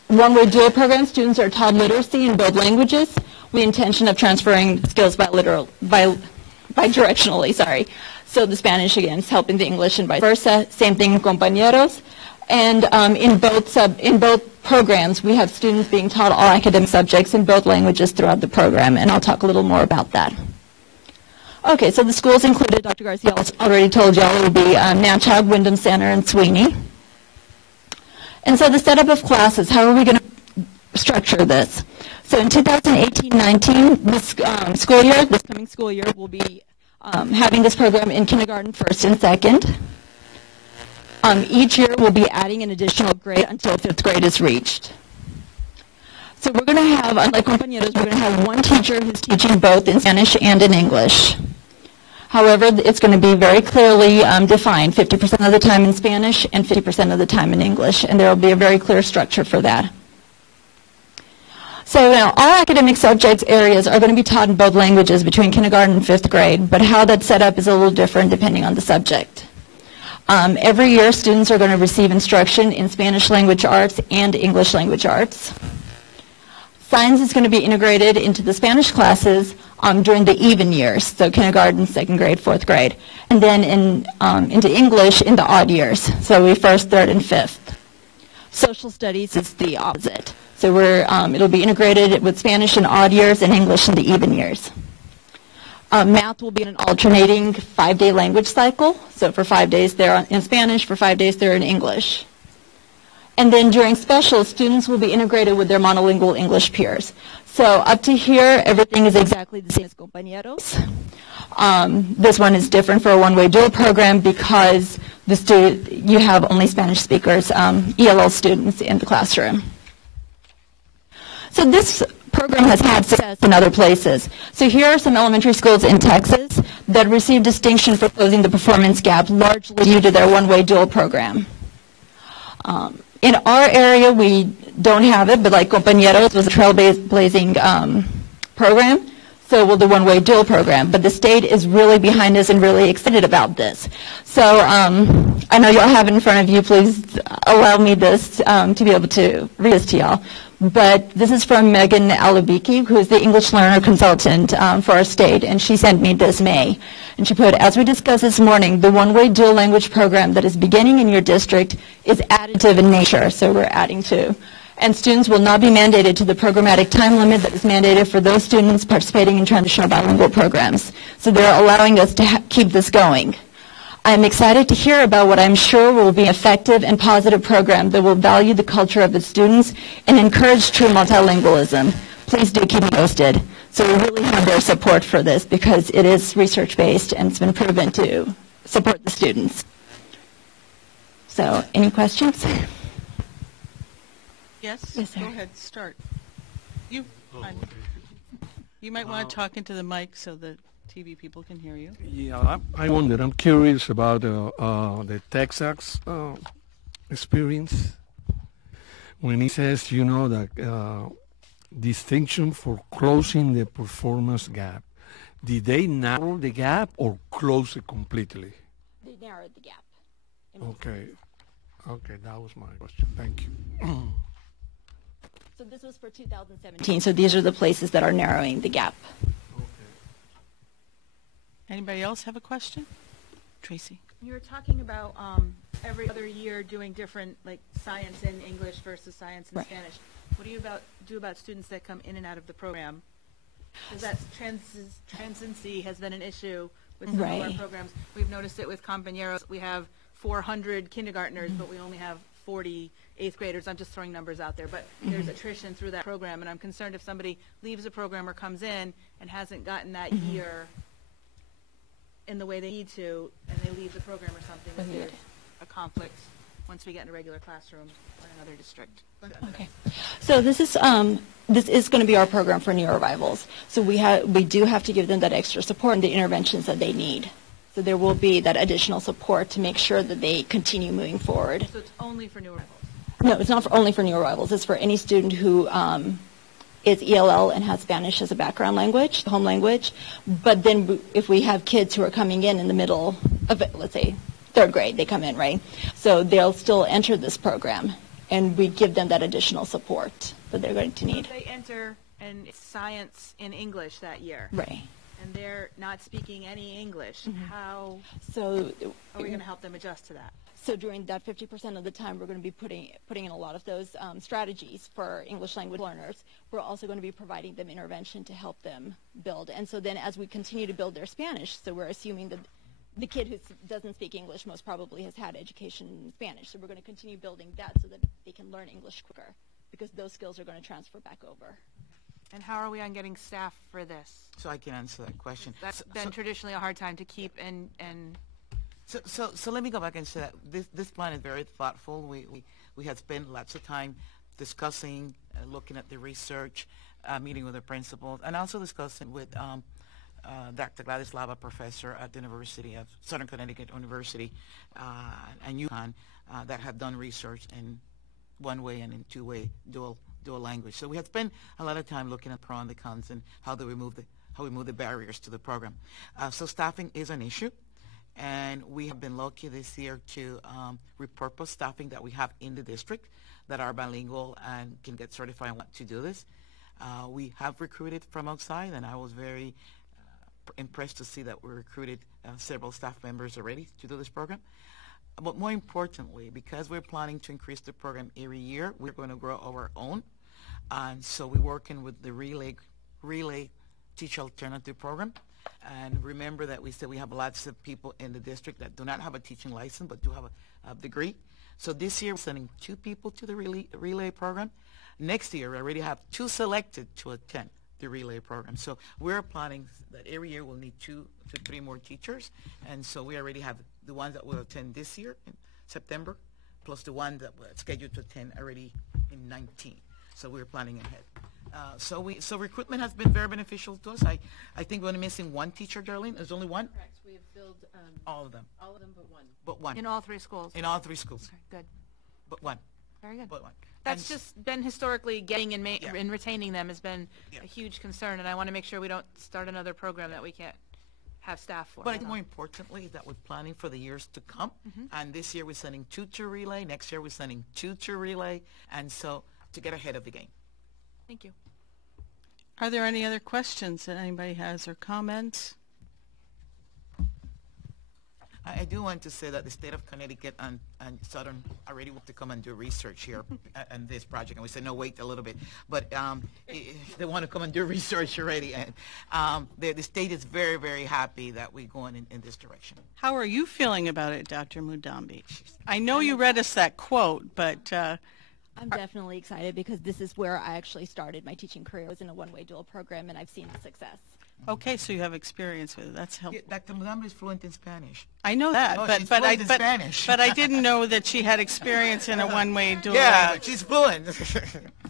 One-way dual program, students are taught literacy in both languages with the intention of transferring skills bidirectionally. So the Spanish, again, is helping the English and vice versa. Same thing in compañeros. And in both programs, we have students being taught all academic subjects in both languages throughout the program, and I'll talk a little more about that. Okay, so the schools included, Dr. Garcia already told y'all, it will be Nanchog, Windham Center, and Sweeney. And so the setup of classes, how are we going to structure this? So in 2018-19, this coming school year, we'll be having this program in kindergarten, 1st and 2nd. Each year we'll be adding an additional grade until 5th grade is reached. So we're going to have, unlike compañeros, we're going to have one teacher who's teaching both in Spanish and in English. However, it's going to be very clearly defined, 50% of the time in Spanish and 50% of the time in English, and there will be a very clear structure for that. So now, all academic subjects areas are going to be taught in both languages between kindergarten and 5th grade, but how that's set up is a little different depending on the subject. Every year, students are going to receive instruction in Spanish language arts and English language arts. Science is going to be integrated into the Spanish classes during the even years, so kindergarten, 2nd grade, 4th grade, and then into English in the odd years, so we 1st, 3rd, and 5th. Social studies is the opposite, so it'll be integrated with Spanish in odd years and English in the even years. Math will be in an alternating 5-day language cycle, so for 5 days they're in Spanish, for 5 days they're in English. And then during specials, students will be integrated with their monolingual English peers. So up to here, everything is exactly the same as compañeros. This one is different for a one-way dual program because you have only Spanish speakers, ELL students in the classroom. So this program has had success in other places. So here are some elementary schools in Texas that received distinction for closing the performance gap, largely due to their one-way dual program. In our area, we don't have it, but like Compañeros was a trailblazing program, so will the one-way dual program. But the state is really behind us and really excited about this. So I know y'all have it in front of you. Please allow me this to be able to read this to y'all. But this is from Megan Alubiki, who is the English learner consultant for our state, and she sent me this May. And she put, as we discussed this morning, the one-way dual language program that is beginning in your district is additive in nature, so we're adding to. And students will not be mandated to the programmatic time limit that is mandated for those students participating in traditional bilingual programs. So they're allowing us to keep this going. I'm excited to hear about what I'm sure will be an effective and positive program that will value the culture of its students and encourage true multilingualism. Please do keep me posted. So we really have their support for this because it is research-based and it's been proven to support the students. So, any questions? Yes? Yes, sir. Go ahead, start. You, you might want to talk into the mic so the TV people can hear you. Yeah, I wonder, I'm curious about the Texas experience. When he says, you know, that distinction for closing the performance gap, did they narrow the gap or close it completely? They narrowed the gap. Okay. Okay, that was my question. Thank you. So this was for 2017. So these are the places that are narrowing the gap. Anybody else have a question? Tracy? You were talking about every other year doing different, like science in English versus science in Right. Spanish. What do you do about students that come in and out of the program? Because that transiency has been an issue with some of our Right. programs. We've noticed it with Compañeros. We have 400 kindergartners, but we only have 40 eighth graders. I'm just throwing numbers out there, but there's attrition through that program, and I'm concerned if somebody leaves a program or comes in and hasn't gotten that year in the way they need to, and they leave the program or something, that there's a conflict once we get in a regular classroom or another district. Okay. So this is going to be our program for new arrivals. So we do have to give them that extra support and the interventions that they need. So there will be that additional support to make sure that they continue moving forward. So it's only for new arrivals? No, it's not only for new arrivals. It's for any student who is ELL and has Spanish as a background language, home language. But then if we have kids who are coming in the middle of, let's say, third grade, they come in, right? So they'll still enter this program, and we give them that additional support that they're going to need. If they enter and it's science in English that year, Right. and they're not speaking any English, how So are we going to help them adjust to that? So during that 50% of the time, we're going to be putting in a lot of those strategies for English language learners. We're also going to be providing them intervention to help them build. And so then as we continue to build their Spanish, so we're assuming that the kid who doesn't speak English most probably has had education in Spanish. So we're going to continue building that so that they can learn English quicker, because those skills are going to transfer back over. And how are we on getting staff for this? So I can answer that question. That's been traditionally a hard time to keep and So let me go back and say that this plan is very thoughtful. We had spent lots of time discussing, looking at the research, meeting with the principals, and also discussing with Dr. Gladys Lava, professor at the University of Southern Connecticut University and UConn, that have done research in one-way and in two-way dual language. So we had spent a lot of time looking at pros and the cons and how we move the barriers to the program. So staffing is an issue. And we have been lucky this year to repurpose staffing that we have in the district that are bilingual and can get certified and want to do this. We have recruited from outside, and I was very impressed to see that we recruited several staff members already to do this program. But more importantly, because we're planning to increase the program every year, we're going to grow our own. And so we're working with the Relay Teacher Alternative Program. And remember that we said we have lots of people in the district that do not have a teaching license but do have a degree. So this year we're sending 2 people to the relay program. Next year we already have 2 selected to attend the relay program. So we're planning that every year we'll need 2 to 3 more teachers. And so we already have the ones that will attend this year in September, plus the one that was scheduled to attend already in 19. So we're planning ahead. So recruitment has been very beneficial to us. I think we're only missing 1 teacher, Darlene. There's only 1? Correct. We have filled All of them. all of them but one. But 1. in all 3 schools. In all 3 schools. Okay, good. But 1. Very good. But 1. That's just been historically getting and Yeah. and retaining them has been Yeah. a huge concern, and I want to make sure we don't start another program that we can't have staff for. But I think more importantly is that we're planning for the years to come. And this year we're sending 2 to relay. Next year we're sending 2 to relay. And so to get ahead of the game. Thank you. Are there any other questions that anybody has or comments? I do want to say that the state of Connecticut and Southern already want to come and do research here on this project. And we said, no, wait a little bit. But they want to come and do research already. And the state is very, very happy that we're going in this direction. How are you feeling about it, Dr. Mudambi? I know you read us that quote, but... I'm definitely excited because this is where I actually started my teaching career. I was in a one-way dual program, and I've seen the success. Okay, so you have experience with it. That's helpful. Yeah, Dr. Mudambi is fluent in Spanish. I know that, Oh, but she's but I fluent in but, Spanish. but I didn't know that she had experience in a one-way dual. Yeah, language. she's fluent.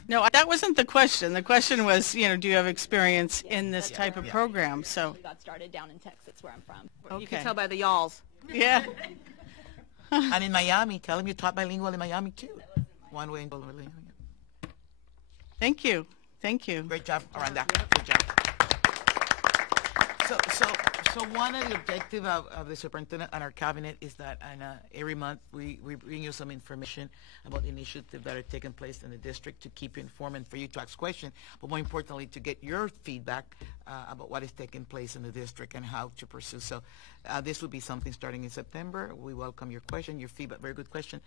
No, that wasn't the question. The question was, do you have experience in this type of program? So We got started down in Texas, where I'm from. You can Okay. tell by the y'alls. yeah. And in Miami, tell them you taught bilingual in Miami too. One way in dual language. Thank you. Thank you. Great job, Aranda. Good job. So one of the objectives of the superintendent and our cabinet is that every month we bring you some information about the initiatives that are taking place in the district to keep you informed and for you to ask questions, but more importantly, to get your feedback about what is taking place in the district and how to pursue. So this will be something starting in September. We welcome your question, your feedback. Very good question,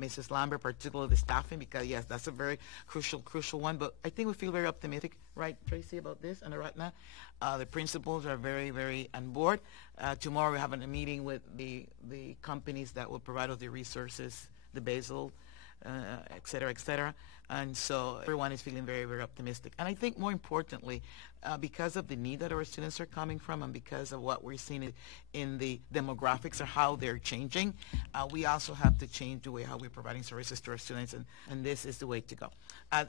Mrs. Lambert, particularly the staffing, because yes, that's a very crucial one. But I think we feel very optimistic, right, Tracy, about this and Aratna. The principals are very, very on board. Tomorrow we're having a meeting with the companies that will provide us the resources, the basal, et cetera, et cetera. And so everyone is feeling very, very optimistic. And I think more importantly, because of the need that our students are coming from and because of what we're seeing in the demographics or how they're changing, we also have to change the way how we're providing services to our students, and this is the way to go.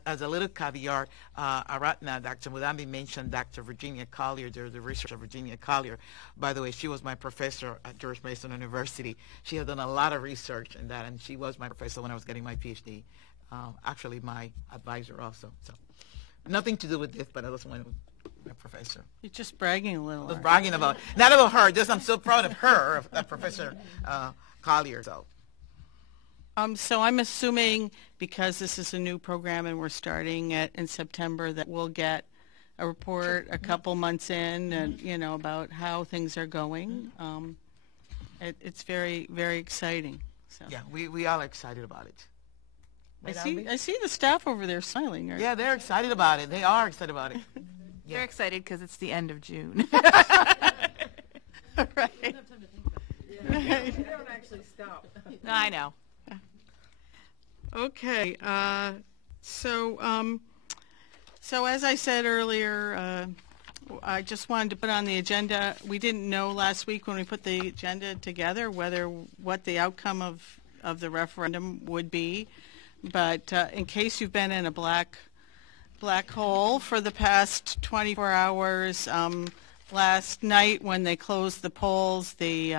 As a little caveat, Aratna, Dr. Mudambi mentioned Dr. Virginia Collier, the researcher Virginia Collier. By the way, she was my professor at George Mason University. She had done a lot of research in that, and she was my professor when I was getting my PhD. Actually, my advisor also. So, nothing to do with this, but I was my professor. You're just bragging a little. I was bragging about, not about her, just I'm so proud of her, of that Professor Collier. So I'm assuming because this is a new program and we're starting it in September that we'll get a report a couple months in and, about how things are going. It's very, very exciting. So. yeah, we all are excited about it. I see the staff over there smiling. Yeah, they're excited about it. They are excited about it. Yeah. They're excited because it's the end of June. Right. They don't actually stop. No, I know. Okay. So as I said earlier, I just wanted to put on the agenda. We didn't know last week when we put the agenda together what the outcome of the referendum would be. But in case you've been in a black hole for the past 24 hours, last night when they closed the polls, the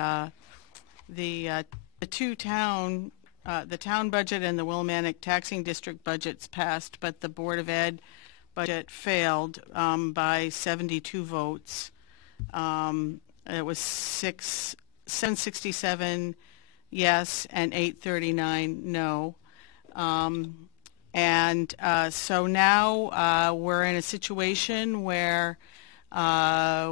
town budget and the Willimantic taxing district budgets passed, but the Board of Ed budget failed by 72 votes. It was 767 yes and 839 no. So now we're in a situation where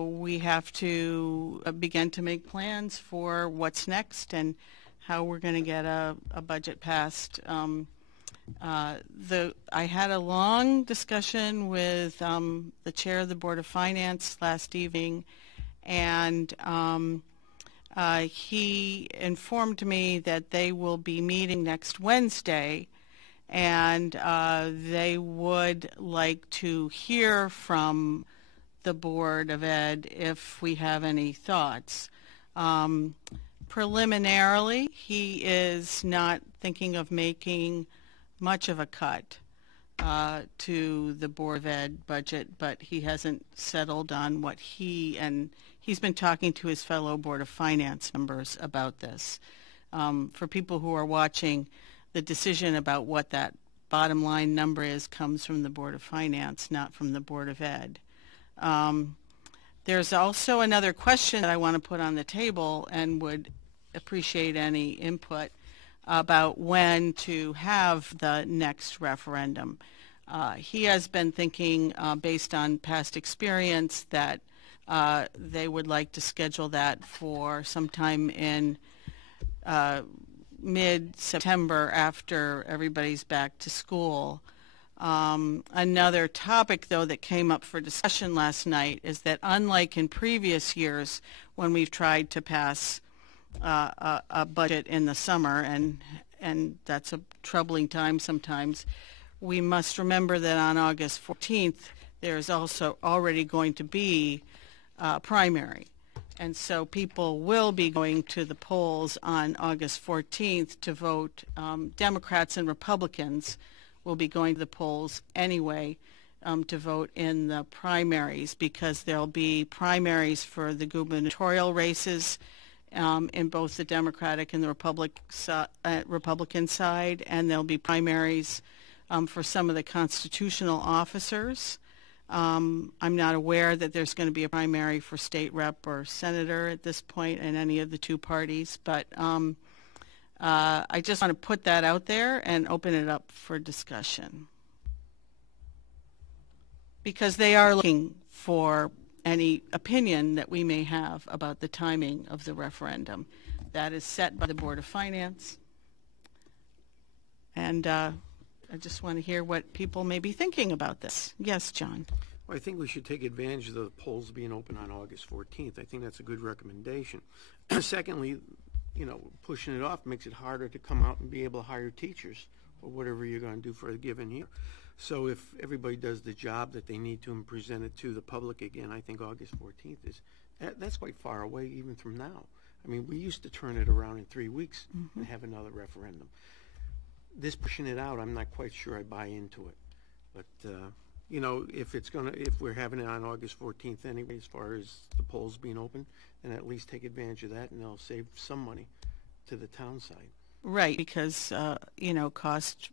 we have to begin to make plans for what's next and how we're going to get a budget passed. I had a long discussion with the chair of the Board of Finance last evening, and he informed me that they will be meeting next Wednesday, and they would like to hear from the Board of Ed if we have any thoughts. Preliminarily, he is not thinking of making much of a cut to the Board of Ed budget, but he hasn't settled on what he's been talking to his fellow Board of Finance members about this. For people who are watching, the decision about what that bottom line number is comes from the Board of Finance, not from the Board of Ed. There's also another question that I want to put on the table and would appreciate any input about when to have the next referendum. He has been thinking, based on past experience, that they would like to schedule that for sometime in mid-September after everybody's back to school. Another topic, though, that came up for discussion last night is that unlike in previous years when we've tried to pass a budget in the summer, and that's a troubling time sometimes, we must remember that on August 14th there's also already going to be primary. And so people will be going to the polls on August 14th to vote. Democrats and Republicans will be going to the polls anyway to vote in the primaries, because there'll be primaries for the gubernatorial races in both the Democratic and the Republican side, and there'll be primaries for some of the constitutional officers. I'm not aware that there's going to be a primary for state rep or senator at this point in any of the two parties, but I just want to put that out there and open it up for discussion, because they are looking for any opinion that we may have about the timing of the referendum. That is set by the Board of Finance, and I just want to hear what people may be thinking about this. Yes, John. Well, I think we should take advantage of the polls being open on August 14th. I think that's a good recommendation. Secondly, pushing it off makes it harder to come out and be able to hire teachers or whatever you're going to do for a given year. So if everybody does the job that they need to and present it to the public again, I think August 14th that's quite far away even from now. I mean, we used to turn it around in 3 weeks and have another referendum. This pushing it out, I'm not quite sure I buy into it. But, if we're having it on August 14th anyway, as far as the polls being open, then at least take advantage of that, and they'll save some money to the town side. Right, because, cost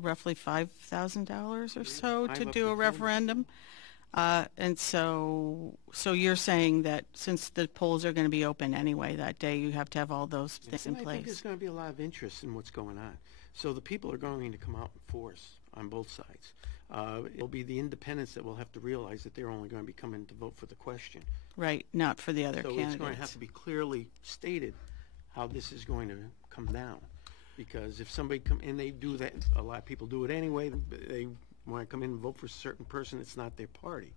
roughly $5,000 or so to do a referendum. And so you're saying that since the polls are going to be open anyway that day, you have to have all those things in place. I think there's going to be a lot of interest in what's going on. So the people are going to come out in force on both sides. It'll be the independents that will have to realize that they're only going to be coming to vote for the question. Right, not for the other candidates. So it's going to have to be clearly stated how this is going to come down. Because if somebody and they do that, a lot of people do it anyway, they want to come in and vote for a certain person, it's not their party.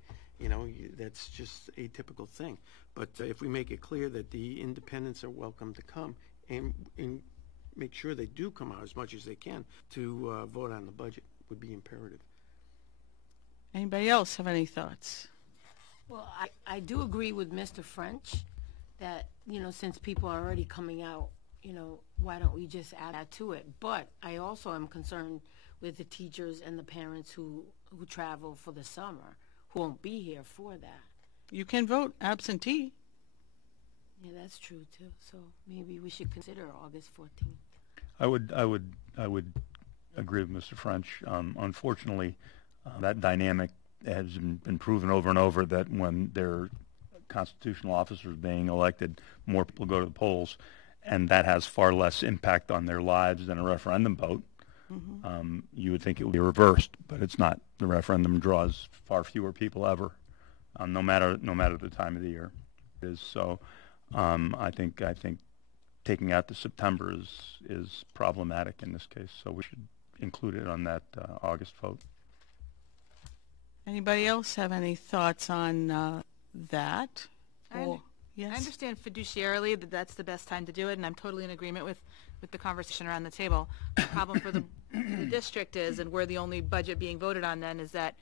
That's just a typical thing. But if we make it clear that the independents are welcome to come and make sure they do come out as much as they can to vote on the budget would be imperative. Anybody else have any thoughts? Well, I do agree with Mr. French that, since people are already coming out, why don't we just add that to it? But I also am concerned with the teachers and the parents who travel for the summer, who won't be here for that. You can vote absentee. Yeah, that's true too. So maybe we should consider August 14th. I would agree with Mr. French. Unfortunately, that dynamic has been proven over and over, that when there are constitutional officers being elected, more people go to the polls, and that has far less impact on their lives than a referendum vote. Mm-hmm. You would think it would be reversed, but it's not. The referendum draws far fewer people ever, no matter the time of the year it is. So I think taking out to September is problematic in this case. So we should include it on that August vote. Anybody else have any thoughts on that? Yes. I understand fiduciarily that that's the best time to do it, and I'm totally in agreement with the conversation around the table. The problem for the district is, and we're the only budget being voted on then, is that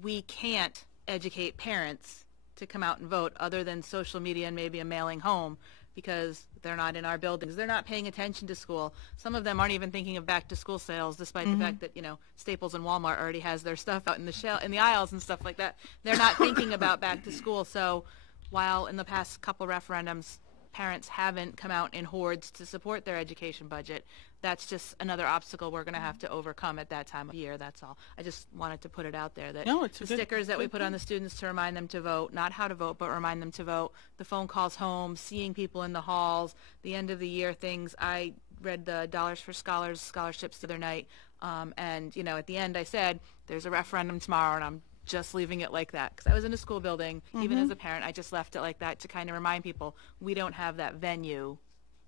we can't educate parents to come out and vote other than social media and maybe a mailing home, because they're not in our buildings. They're not paying attention to school. Some of them aren't even thinking of back-to-school sales, despite the fact that, Staples and Walmart already has their stuff out in the aisles and stuff like that. They're not thinking about back-to-school. So while in the past couple referendums, parents haven't come out in hordes to support their education budget, that's just another obstacle we're going to have to overcome at that time of year. That's all. I just wanted to put it out there that the stickers that we put on the students to remind them to vote, not how to vote, but remind them to vote, the phone calls home, seeing people in the halls, the end of the year things. I read the Dollars for Scholars scholarships the other night, and at the end I said, there's a referendum tomorrow, and I'm just leaving it like that. Because I was in a school building, even as a parent, I just left it like that to kind of remind people we don't have that venue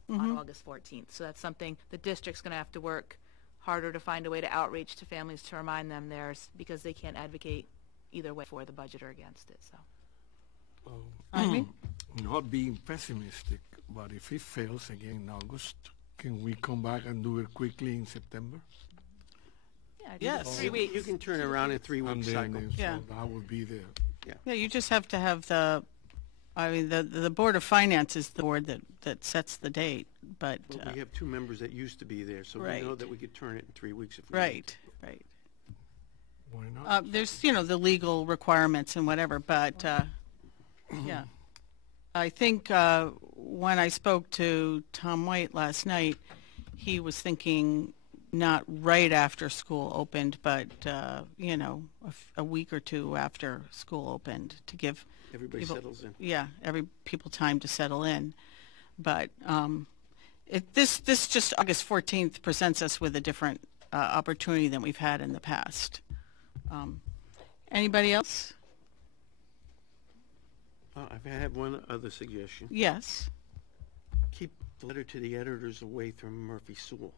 on August 14th. So that's something the district's going to have to work harder to find a way to outreach to families to remind them theirs, because they can't advocate either way for the budget or against it. So. Not being pessimistic, but if it fails again in August, can we come back and do it quickly in September? Yeah, Yes. 3 weeks. You can turn around in 3 And week then cycle. Yeah. so that would be there. Yeah, you just have to have the Board of Finance is the board that sets the date, but, Well, we have 2 members that used to be there, so we know Right. that we could turn it in 3 weeks if we need right. Why not? There's, the legal requirements and whatever, but, yeah. I think when I spoke to Tom White last night, he was thinking not right after school opened, but, a week or two after school opened to give Everybody people, settles in. Yeah, people time to settle in. But this just August 14th presents us with a different opportunity than we've had in the past. Anybody else? I have one other suggestion. Yes. Keep the letter to the editors away from Murphy Sewell.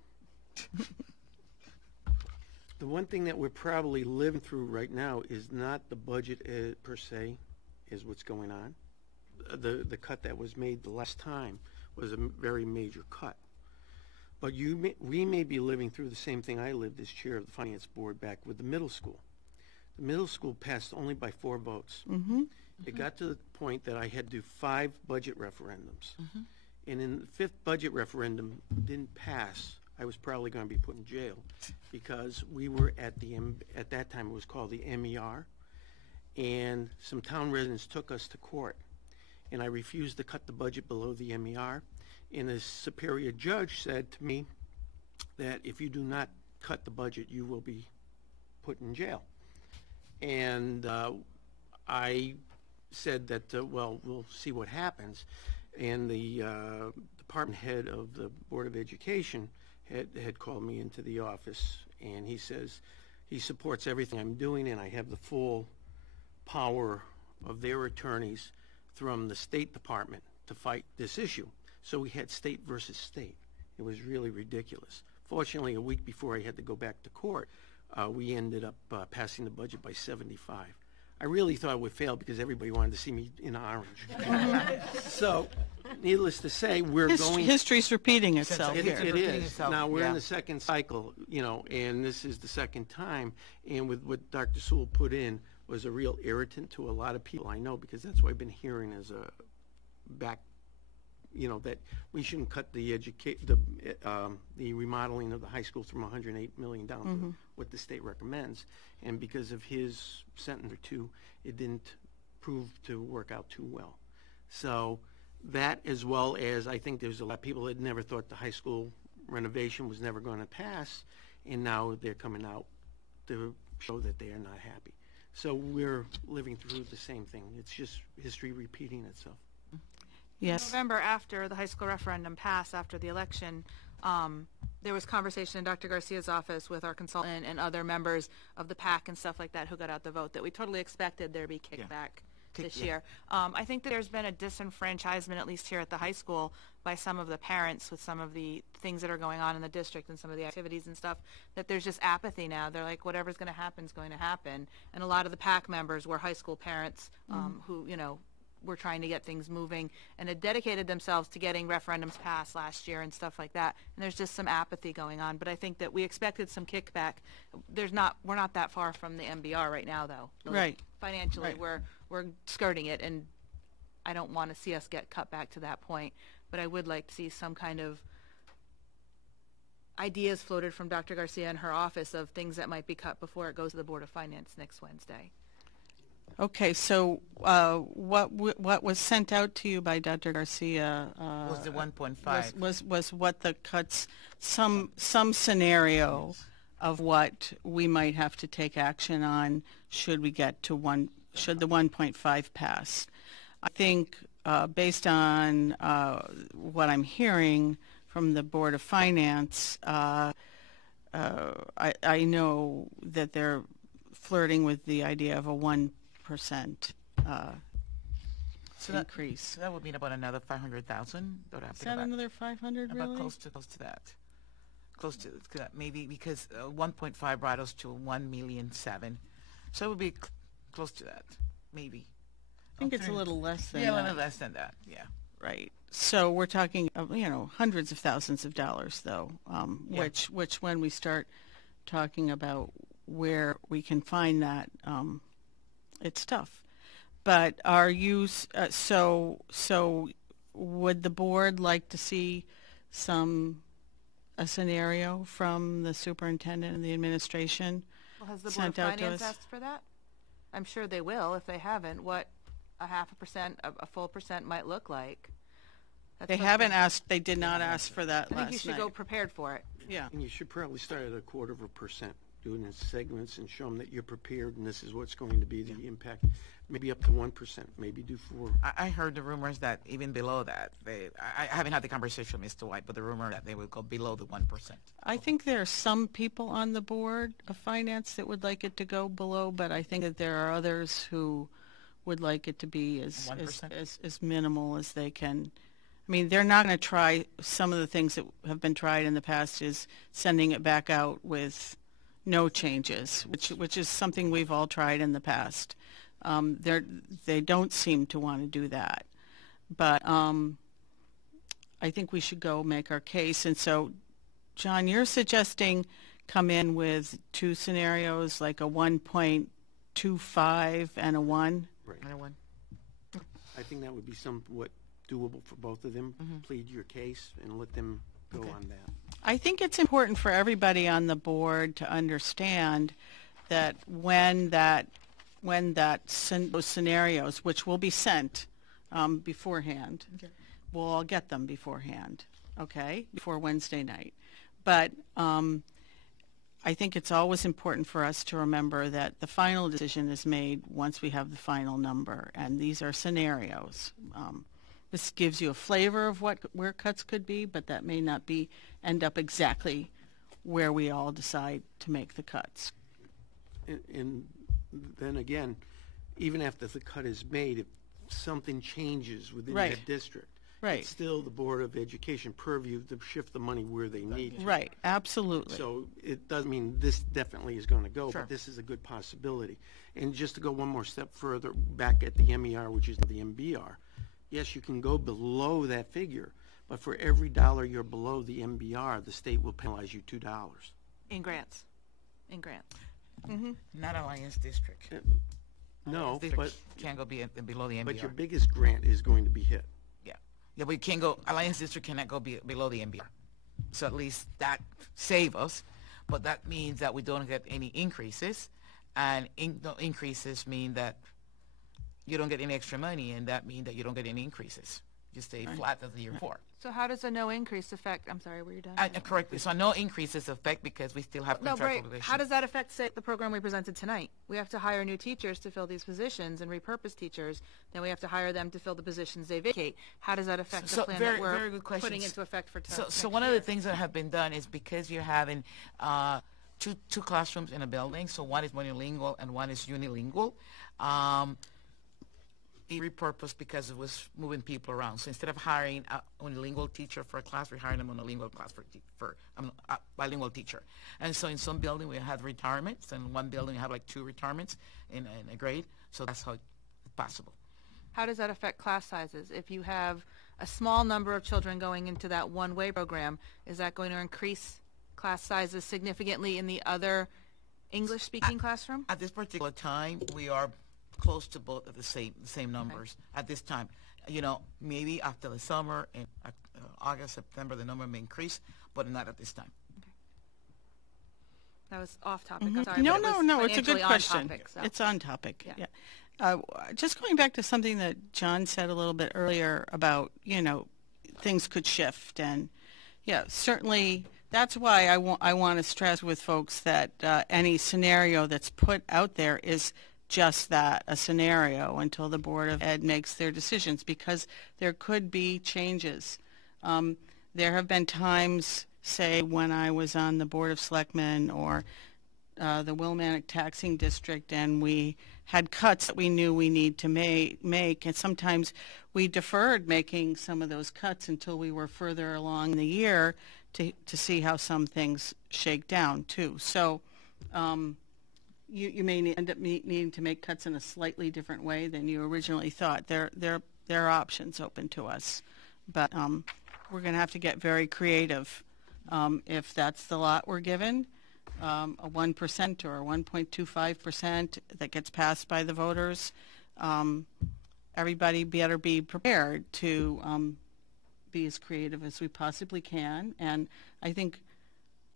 The one thing that we're probably living through right now is not the budget per se, is what's going on. The cut that was made the last time was a very major cut. But we may be living through the same thing I lived as chair of the Finance Board back with the middle school. The middle school passed only by 4 votes. It got to the point that I had to do 5 budget referendums. And in the 5th budget referendum didn't pass, I was probably going to be put in jail, because we were at that time it was called the MER, and some town residents took us to court, and I refused to cut the budget below the MER, and the superior judge said to me that if you do not cut the budget, you will be put in jail. And I said that, well, we'll see what happens. And the department head of the Board of Education had called me into the office, and he says he supports everything I'm doing, and I have the full power of their attorneys from the State Department to fight this issue. So we had state versus state. It was really ridiculous. Fortunately, a week before I had to go back to court, we ended up passing the budget by 75. I really thought it would fail because everybody wanted to see me in orange. So, needless to say, we're going... History's repeating itself It here. is. Now, we're in the second cycle, and this is the second time. And with what Dr. Sewell put in was a real irritant to a lot of people I know, because that's what I've been hearing as a back, that we shouldn't cut the remodeling of the high school from $108 million down to what the state recommends. And because of his sentence or two, it didn't prove to work out too well. So that, as well as I think there's a lot of people that never thought the high school renovation was never going to pass, and now they're coming out to show that they are not happy. So we're living through the same thing. It's just history repeating itself. Yes. November, after the high school referendum passed, after the election, there was conversation in Dr. Garcia's office with our consultant and other members of the PAC and stuff like that who got out the vote, that we totally expected there to be kickback this year. I think that there's been a disenfranchisement, at least here at the high school, by some of the parents with some of the things that are going on in the district and some of the activities and stuff, that there's just apathy now. They're like, whatever's going to happen is going to happen. And a lot of the PAC members were high school parents who, were trying to get things moving and had dedicated themselves to getting referendums passed last year and stuff like that. And there's just some apathy going on. But I think that we expected some kickback. We're not that far from the MBR right now, though. Right. Financially, Right. we're skirting it, and I don't want to see us get cut back to that point. But I would like to see some kind of ideas floated from Dr. Garcia and her office of things that might be cut before it goes to the Board of Finance next Wednesday. Okay, so what was sent out to you by Dr. Garcia was the 1.5. Was what the cuts, some scenario of what we might have to take action on should we get to should the 1.5 pass. I think based on what I'm hearing from the Board of Finance, I know that they're flirting with the idea of a 1% increase. So that would mean about another 500,000. Is that another 500 about really? close to that. Close to that, maybe, because 1.5 brought us to 1,000,007. So it would be close to that, maybe. I think it's a little less than Yeah, a that. little less than that, yeah. Right. So we're talking, hundreds of thousands of dollars, though, Yeah. which when we start talking about where we can find that, it's tough. But are you, so would the board like to see a scenario from the superintendent and the administration Well, has the Board sent of out to Finance us? asked for that? I'm sure they will if they haven't. What a 0.5%, a full percent might look like. That's They what haven't asked, they did not ask for that I think last you should night. go prepared for it. Yeah. And you should probably start at 0.25%, do it in segments and show them that you're prepared and this is what's going to be the impact. Maybe up to 1%, maybe do 4. I heard the rumors that even below that, I haven't had the conversation with Mr. White, but the rumor that they would go below the 1%. I think there are some people on the board of finance that would like it to go below, but I think that there are others who would like it to be as 1%? minimal as they can. I mean, they're not going to try some of the things that have been tried in the past, is sending it back out with no changes, which is something we've all tried in the past. They don't seem to want to do that. But I think we should go make our case. And so, John, you're suggesting come in with 2 scenarios, like a 1.25 and a 1? Right. I won. I think that would be somewhat doable for both of them. Plead your case and let them go on that. I think it's important for everybody on the board to understand that when those scenarios, which will be sent beforehand, we'll all get them beforehand, okay, before Wednesday night. But I think it's always important for us to remember that the final decision is made once we have the final number, and these are scenarios. This gives you a flavor of where cuts could be, but that may not end up exactly where we all decide to make the cuts. And then again, even after the cut is made, if something changes within Right. that district, Right. it's still the Board of Education purview to shift the money where they need to. Right, absolutely. So it doesn't mean this definitely is going to go, Sure. but this is a good possibility. And just to go one more step further back at the MER, which is the MBR, yes, you can go below that figure, but for every dollar you're below the MBR, the state will penalize you $2. In grants. In grants. Not Alliance District. No, District but can't go below the MBR. your biggest grant is going to be hit. Yeah, but you can't go, Alliance District cannot go below the MBR. So at least that save us, but that means that we don't get any increases, and no increases mean that you don't get any extra money, and that means that you don't get any increases. You stay flat as the year before. So how does a no increase affect, I'm sorry, were you done? Correctly. So no increases affect because we still have No, contractual right. relations. How does that affect, say, the program we presented tonight? We have to hire new teachers to fill these positions and repurpose teachers. Then we have to hire them to fill the positions they vacate. How does that affect the plan very, that we're very good question. putting into effect for So one of the things that have been done is because you're having two classrooms in a building, so one is monolingual and one is unilingual. It repurposed because it was moving people around. So instead of hiring a unilingual teacher for a class, we're hiring a monolingual class for a bilingual teacher. And so in some building we have retirements, and in one building we have like 2 retirements in a grade. So that's how it's possible. How does that affect class sizes? If you have a small number of children going into that one-way program, is that going to increase class sizes significantly in the other English-speaking classroom? At this particular time, we are close to both of the same numbers at this time. Maybe after the summer in August, September, the number may increase, but not at this time. That was off topic. I'm sorry. No, but it was no, it's a financially good on question. topic, so. It's on topic. Yeah. Yeah. Just going back to something that John said a little bit earlier about, things could shift. And, yeah, certainly that's why I want to stress with folks that any scenario that's put out there is just that, a scenario, until the Board of Ed makes their decisions, because there could be changes. There have been times, say, when I was on the Board of Selectmen or the Willimantic Taxing District, and we had cuts that we knew we need to make, and sometimes we deferred making some of those cuts until we were further along in the year to see how some things shake down too. So you may end up needing to make cuts in a slightly different way than you originally thought. There are options open to us, but we're going to have to get very creative if that's the lot we're given. A 1% or a 1.25% that gets passed by the voters, everybody better be prepared to be as creative as we possibly can. And I think,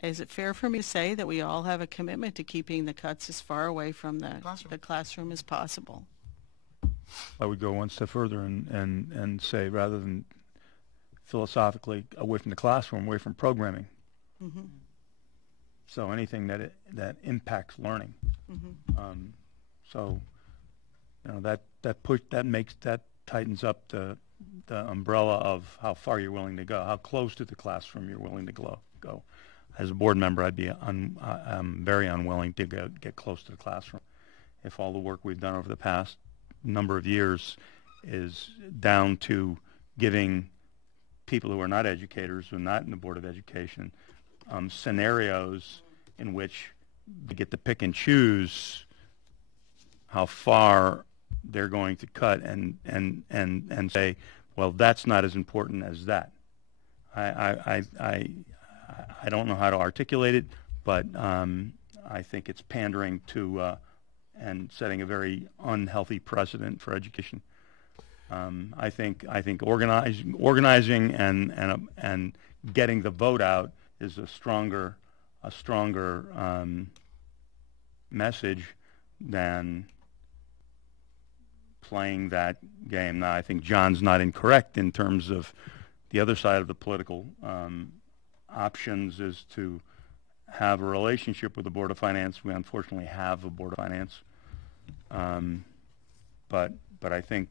is it fair for me to say that we all have a commitment to keeping the cuts as far away from the classroom as possible? I would go one step further and say, rather than philosophically away from the classroom, away from programming. Mm-hmm. So anything that impacts learning. Mm-hmm. So that tightens up the umbrella of how far you're willing to go, how close to the classroom you're willing to go. As a board member, I'd be I'm very unwilling to get close to the classroom. If all the work we've done over the past number of years is down to giving people who are not educators, who are not in the Board of Education, scenarios in which they get to pick and choose how far they're going to cut and say, well, that's not as important as that. I don't know how to articulate it, but I think it's pandering to and setting a very unhealthy precedent for education. I think organizing and getting the vote out is a stronger message than playing that game. Now, I think John's not incorrect in terms of the other side of the political options is to have a relationship with the Board of Finance. We unfortunately have a Board of Finance, but I think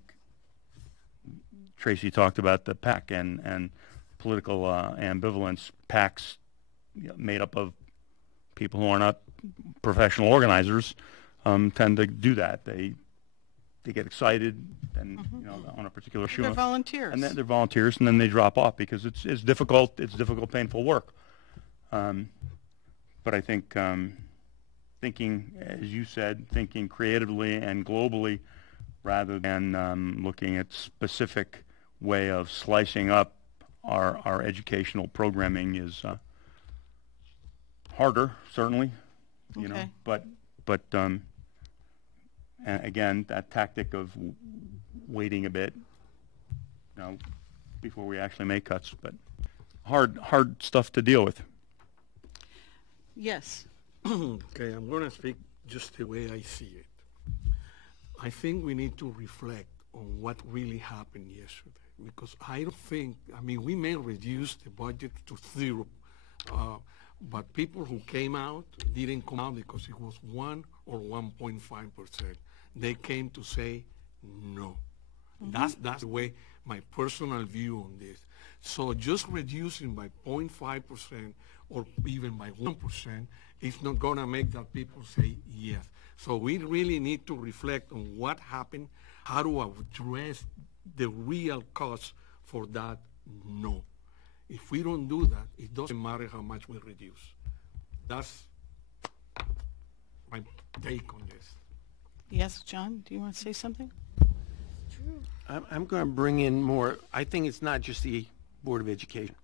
Tracy talked about the PAC and political ambivalence. PACs made up of people who are not professional organizers tend to do that. They get excited and on a particular issue. They're volunteers. And then they're volunteers, and then they drop off because it's difficult. It's difficult, painful work. But I think thinking, as you said, thinking creatively and globally, rather than looking at specific way of slicing up our educational programming is harder, certainly. But and again, that tactic of waiting a bit, before we actually make cuts, but hard stuff to deal with. Yes. Okay, I'm going to speak just the way I see it. I think we need to reflect on what really happened yesterday, because I don't think, we may reduce the budget to 0, but people who came out didn't come out because it was 1 or 1.5%. They came to say no. Mm-hmm. That's the way, my personal view on this. So just reducing by 0.5% or even by 1% is not going to make that people say yes. So we really need to reflect on what happened, how to address the real cause for that no. If we don't do that, it doesn't matter how much we reduce. That's my take on this. Yes, John, do you want to say something? I'm going to bring in more. I think it's not just the Board of Education.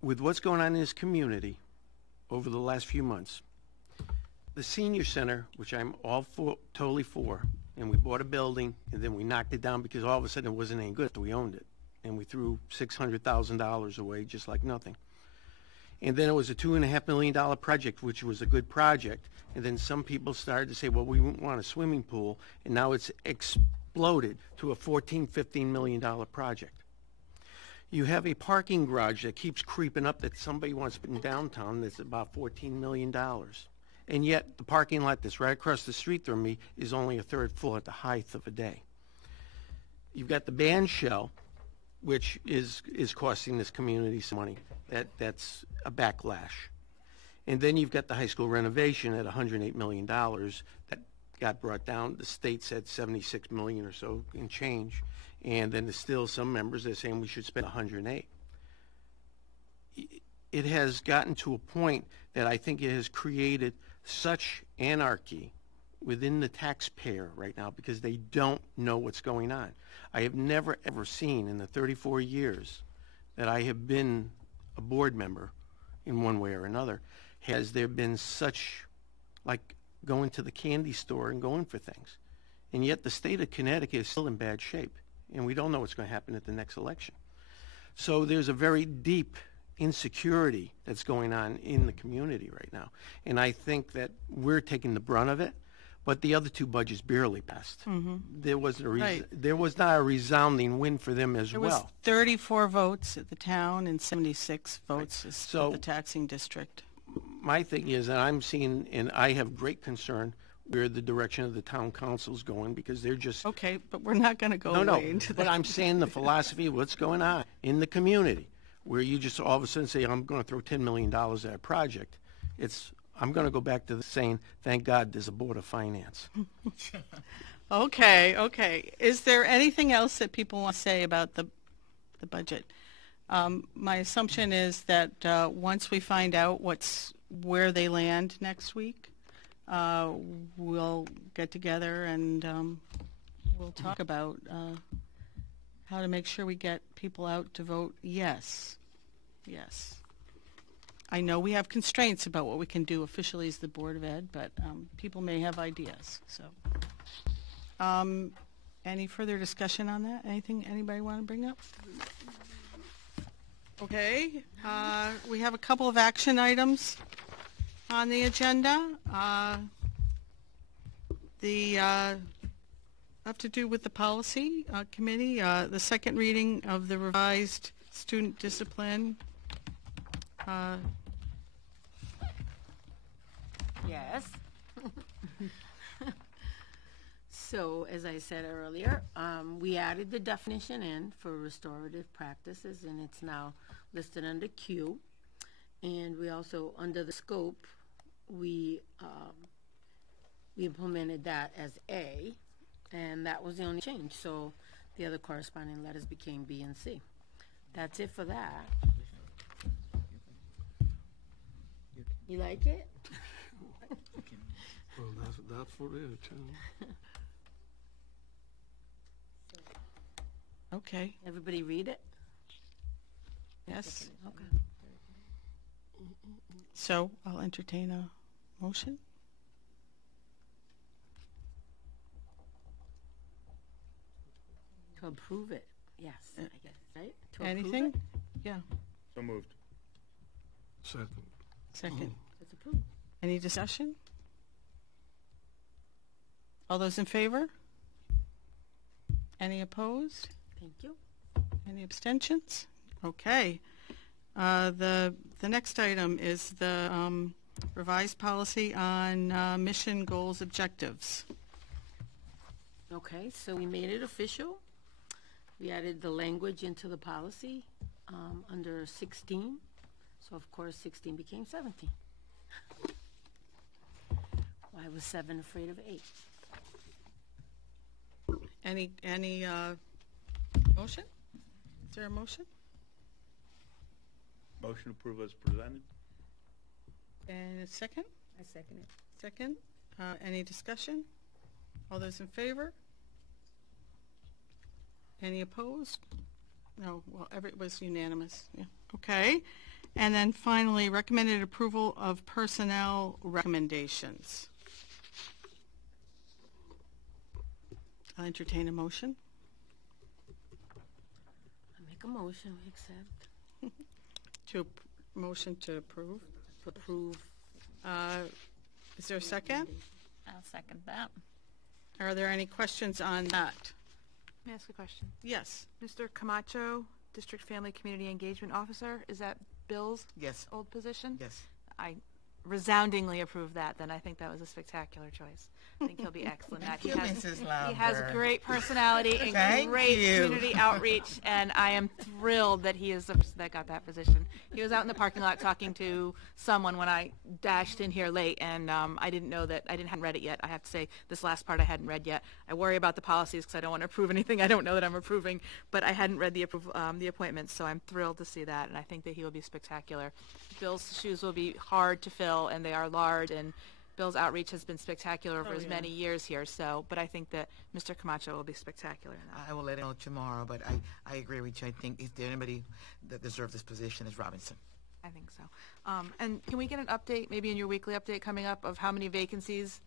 With what's going on in this community over the last few months, the senior center, which I'm totally for, and we bought a building, and then we knocked it down because all of a sudden it wasn't any good, so we owned it. And we threw $600,000 away just like nothing. And then it was a $2.5 million project, which was a good project. And then some people started to say, well, we want a swimming pool, and now it's exploded to a $14-15 million project. You have a parking garage that keeps creeping up that somebody wants to put in downtown that's about $14 million. And yet the parking lot that's right across the street from me is only a third full at the height of a day. You've got the band shell, which is costing this community some money. That's a backlash. And then you've got the high school renovation at $108 million that got brought down. The state said 76 million or so and change. And then there's still some members that are saying we should spend 108. It has gotten to a point that I think it has created such anarchy within the taxpayer right now because they don't know what's going on. I have never, ever seen in the 34 years that I have been a board member in one way or another, has there been such, like going to the candy store and going for things. And yet the state of Connecticut is still in bad shape, and we don't know what's going to happen at the next election. So there's a very deep insecurity that's going on in the community right now. And I think that we're taking the brunt of it, but the other two budgets barely passed. There was there was not a resounding win for them as There well. was 34 votes at the town and 76 votes So- at the taxing district. My thing is that I'm seeing, and I have great concern where the direction of the town council's going because they're just Okay, but we're not going to go no, way into but that. I'm saying the philosophy of what's going on in the community, where you just all of a sudden say, I'm going to throw $10 million at a project. I'm going to go back to the saying, thank God there's a Board of Finance. Okay. Is there anything else that people want to say about the budget? My assumption is that once we find out where they land next week, we'll get together and we'll talk about how to make sure we get people out to vote yes. Yes. I know we have constraints about what we can do officially as the Board of Ed, but people may have ideas. So, any further discussion on that? Anything anybody want to bring up? Okay. We have a couple of action items on the agenda. They have to do with the policy committee. The second reading of the revised student discipline. Yes. So, as I said earlier, we added the definition in for restorative practices, and it's now listed under Q. And we also, under the scope, we implemented that as A, and that was the only change. So the other corresponding letters became B and C. That's it for that. You like it? Well, that's for it, too. Okay. Everybody read it? Yes. Okay. So I'll entertain a motion. To approve it, yes, I guess, right? To approve Anything? it? Yeah. So moved. Second. It's approved. Any discussion? All those in favor? Any opposed? Thank you. Any abstentions? Okay. The next item is the revised policy on mission, goals, objectives. Okay, so we made it official. We added the language into the policy under 16. So, of course, 16 became 17. Why was 7 afraid of 8? Any motion? Is there a motion? Motion approved as presented. And a second? I second it. Second. Any discussion? All those in favor? Any opposed? No. Well, it was unanimous. Yeah. Okay. And then finally, recommended approval of personnel recommendations. I'll entertain a motion. I make a motion, we accept. Motion to approve. Approve. Is there a second? I'll second that. Are there any questions on that? May I ask a question? Yes. Mr. Camacho, District Family Community Engagement Officer, is that Bill's Yes. old position? Yes. I resoundingly approve that, then I think that was a spectacular choice. I think he'll be excellent at Thank you, Mrs. he has Lambert. great personality and Thank great you. community outreach, and I am thrilled that he is the person that got that position. He was out in the parking lot talking to someone when I dashed in here late, and I didn't know that I hadn't read it yet. I have to say, this last part I hadn't read yet. I worry about the policies because I don't want to approve anything I don't know that I'm approving, but I hadn't read the appointments, so I'm thrilled to see that, and I think that he will be spectacular. Bill's shoes will be hard to fill, and they are large, and Bill's outreach has been spectacular over as many years here, but I think that Mr. Camacho will be spectacular in that. I will let him know tomorrow, but I agree with you. I think if there's anybody that deserves this position is Robinson. I think so. And can we get an update, maybe in your weekly update coming up, of how many vacancies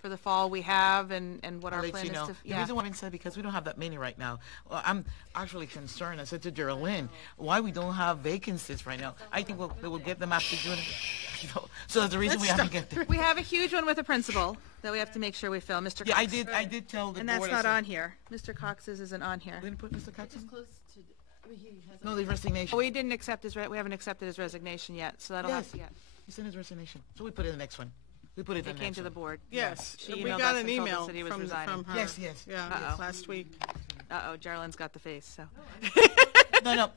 for the fall we have and what I'll our let plan you is know. to... The reason why I said because we don't have that many right now. Well, I'm actually concerned. I said to Geraldine, why we don't have vacancies right now. I think we'll get them after June. So that's the reason we haven't get them. We have a huge one with a principal that we have to make sure we fill, Mr. Cox. Yeah, I did tell the and board. that's not on here. Mr. Cox's isn't on here. We didn't put Mr. Cox in? No, the resignation. We didn't accept we haven't accepted his resignation yet, so that'll have to get. He sent his resignation. So we put it in the next one. We put it in It the came next to the one. board. Yes, She we emailed got us an and told us email that he was from resigning. her. Yes. Yeah, last week. Uh-oh, Geraldine's got the face, so.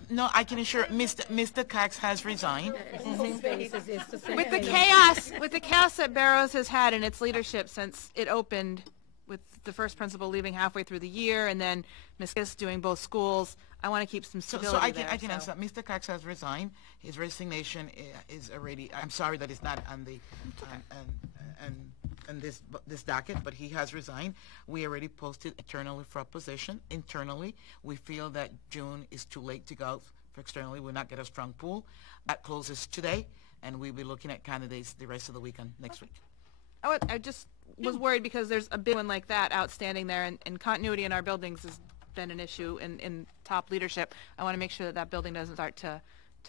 No, I can assure Mr. Cox has resigned. With the chaos that Barrows has had in its leadership since it opened, with the first principal leaving halfway through the year, and then Ms. Kiss doing both schools, I want to keep some stability So I there. can answer. Mr. Cox has resigned. His resignation is already. I'm sorry that it's not on the and this docket, but he has resigned. We already posted internally for a position. Internally, we feel that June is too late to go for externally. We'll not get a strong pool. That closes today, and we'll be looking at candidates the rest of the weekend next week. I just was worried because there's a big one like that outstanding there, and continuity in our buildings has been an issue in top leadership. I want to make sure that that building doesn't start to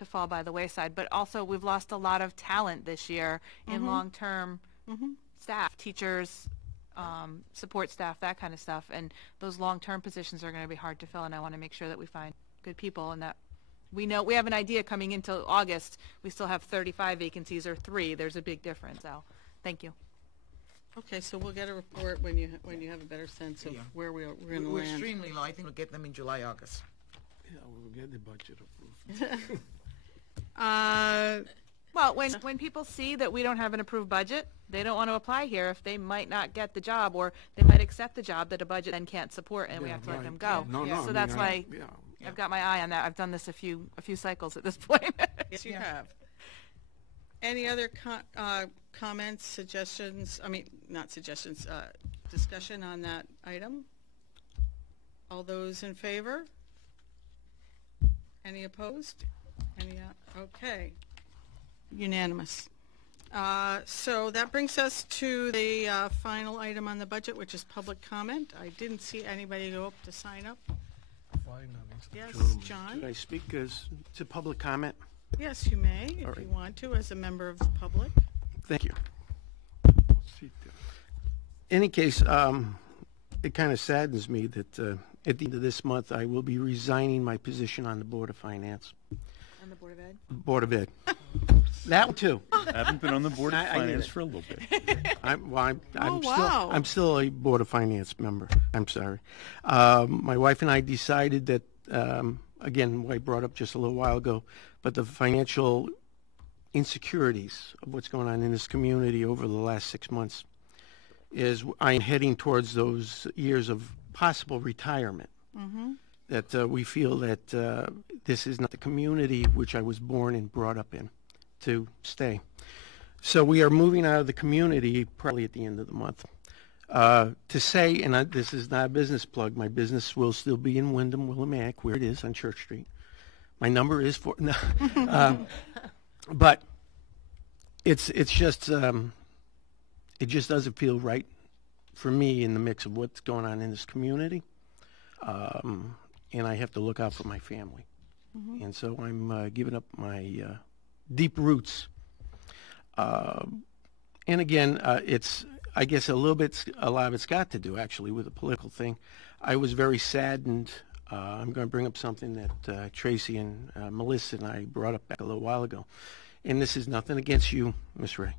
fall by the wayside. But also, we've lost a lot of talent this year in long-term staff, teachers, support staff, that kind of stuff. And those long-term positions are going to be hard to fill, and I want to make sure that we find good people and that we know we have an idea coming into August. We still have 35 vacancies or 3. There's a big difference. So, thank you. Okay, so we'll get a report when you have a better sense of where we're going to We're land. extremely low. I think we'll get them in July, August. Yeah, we'll get the budget approved. Well, when people see that we don't have an approved budget, they don't want to apply here if they might not get the job, or they might accept the job that a budget then can't support, and we have to let them go. So that's why I've got my eye on that. I've done this a few cycles at this point. Yes, you have. Any other comments, suggestions? I mean, not suggestions. Discussion on that item. All those in favor? Any opposed? Any? Okay. Unanimous. So that brings us to the final item on the budget, which is public comment. I didn't see anybody go up to sign up. Yes, John? Should I speak as to public comment? Yes, you may, if All right. you want to, as a member of the public. Thank you. In any case, it kind of saddens me that at the end of this month, I will be resigning my position on the Board of Finance. On the Board of Ed? Board of Ed. That one, too. I haven't been on the Board of I get Finance it. for a little bit. Wow. I'm still a Board of Finance member. I'm sorry. My wife and I decided that, again, what I brought up just a little while ago, but the financial insecurities of what's going on in this community over the last 6 months is I'm heading towards those years of possible retirement. That we feel that this is not the community which I was born and brought up in to stay. So we are moving out of the community probably at the end of the month. To say, and this is not a business plug, my business will still be in Windham, Willimantic, where it is on Church Street. My number is but it's just it just doesn't feel right for me in the mix of what's going on in this community, and I have to look out for my family, and so I'm giving up my deep roots. And again, it's I guess a lot of it's got to do actually with the political thing. I was very saddened. I'm going to bring up something that Tracy and Melissa and I brought up back a little while ago. And this is nothing against you, Miss Ray.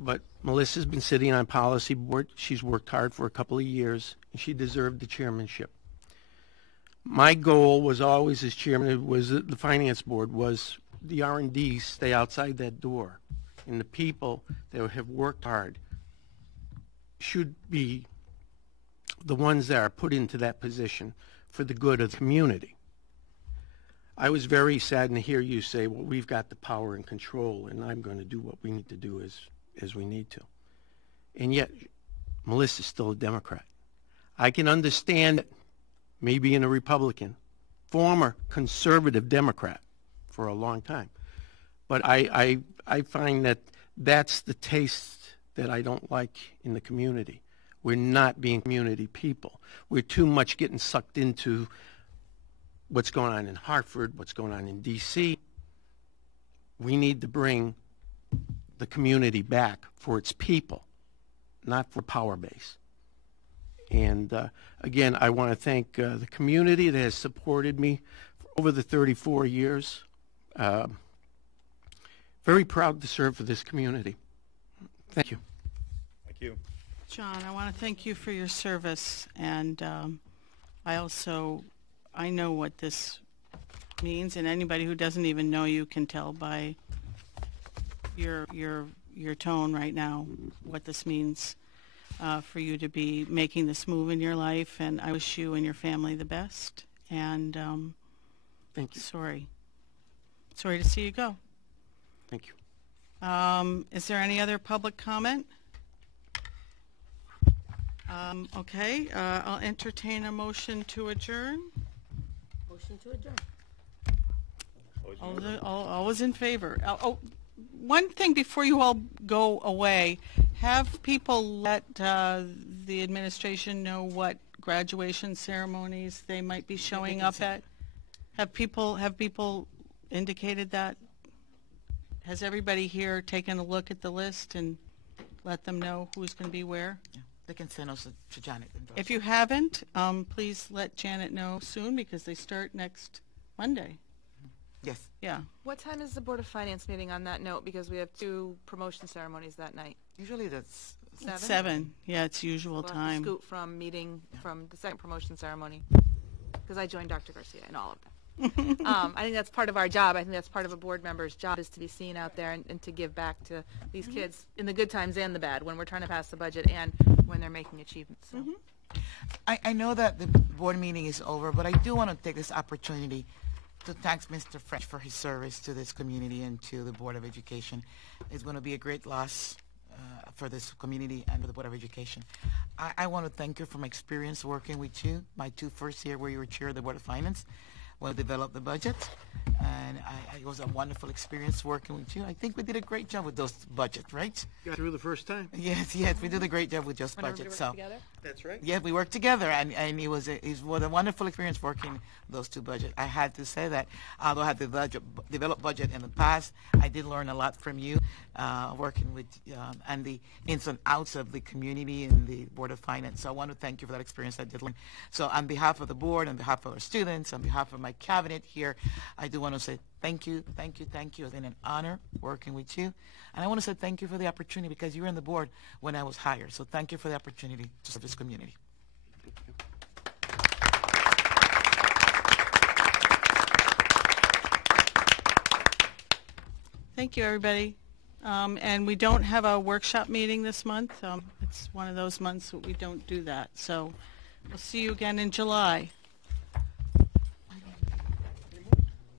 but Melissa's been sitting on policy board. She's worked hard for a couple of years, and she deserved the chairmanship. My goal was always, as chairman, was the finance board, was the R&D stay outside that door, and the people that have worked hard should be the ones that are put into that position for the good of the community. I was very saddened to hear you say, well, we've got the power and control, and I'm going to do what we need to do as we need to. And yet, Melissa's still a Democrat. I can understand me being a Republican, former conservative Democrat for a long time. But I find that that's the taste that I don't like in the community. We're not being community people. We're too much getting sucked into what's going on in Hartford, what's going on in D.C. We need to bring the community back for its people, not for power base. And again, I want to thank the community that has supported me for over the 34 years. Very proud to serve for this community. Thank you. Thank you. John, I want to thank you for your service, and I know what this means, and anybody who doesn't even know you can tell by your tone right now what this means for you to be making this move in your life, and I wish you and your family the best. And thank you. Sorry to see you go. Thank you. Is there any other public comment? Okay, I'll entertain a motion to adjourn. Motion to adjourn. All was in favor. One thing before you all go away, have people let the administration know what graduation ceremonies they might be showing up at? Have people indicated that? Has everybody here taken a look at the list and let them know who's going to be where? Yeah, they can send us to Janet. If you haven't, please let Janet know soon because they start next Monday. Yes. Yeah. What time is the Board of Finance meeting on that note? Because we have 2 promotion ceremonies that night. Usually that's 7. Yeah, it's usual We'll time. have to scoot from meeting from the second promotion ceremony because I joined Dr. Garcia in all of them. I think that's part of our job. I think that's part of a board member's job is to be seen out there and to give back to these kids in the good times and the bad when we're trying to pass the budget and when they're making achievements. So. I know that the board meeting is over, but I do want to take this opportunity to thank Mr. French for his service to this community and to the Board of Education. It's going to be a great loss for this community and for the Board of Education. I want to thank you for my experience working with you, my 2 first year where you were chair of the Board of Finance when we developed the budget. And it was a wonderful experience working with you. I think we did a great job with those budgets, right? Got through the first time. Yes, we did a great job with just budget. So That's right. yeah, we worked together, and it was a wonderful experience working those 2 budgets. I had to say that, although I had developed budget in the past, I did learn a lot from you, working with and the ins and outs of the community and the Board of Finance. So I want to thank you for that experience I did learn. So on behalf of the board, on behalf of our students, on behalf of my cabinet here, I do want to say thank you. It's been an honor working with you. And I want to say thank you for the opportunity because you were on the board when I was hired. So thank you for the opportunity to serve this community. Thank you, everybody. And we don't have a workshop meeting this month. It's one of those months that we don't do that. So we'll see you again in July.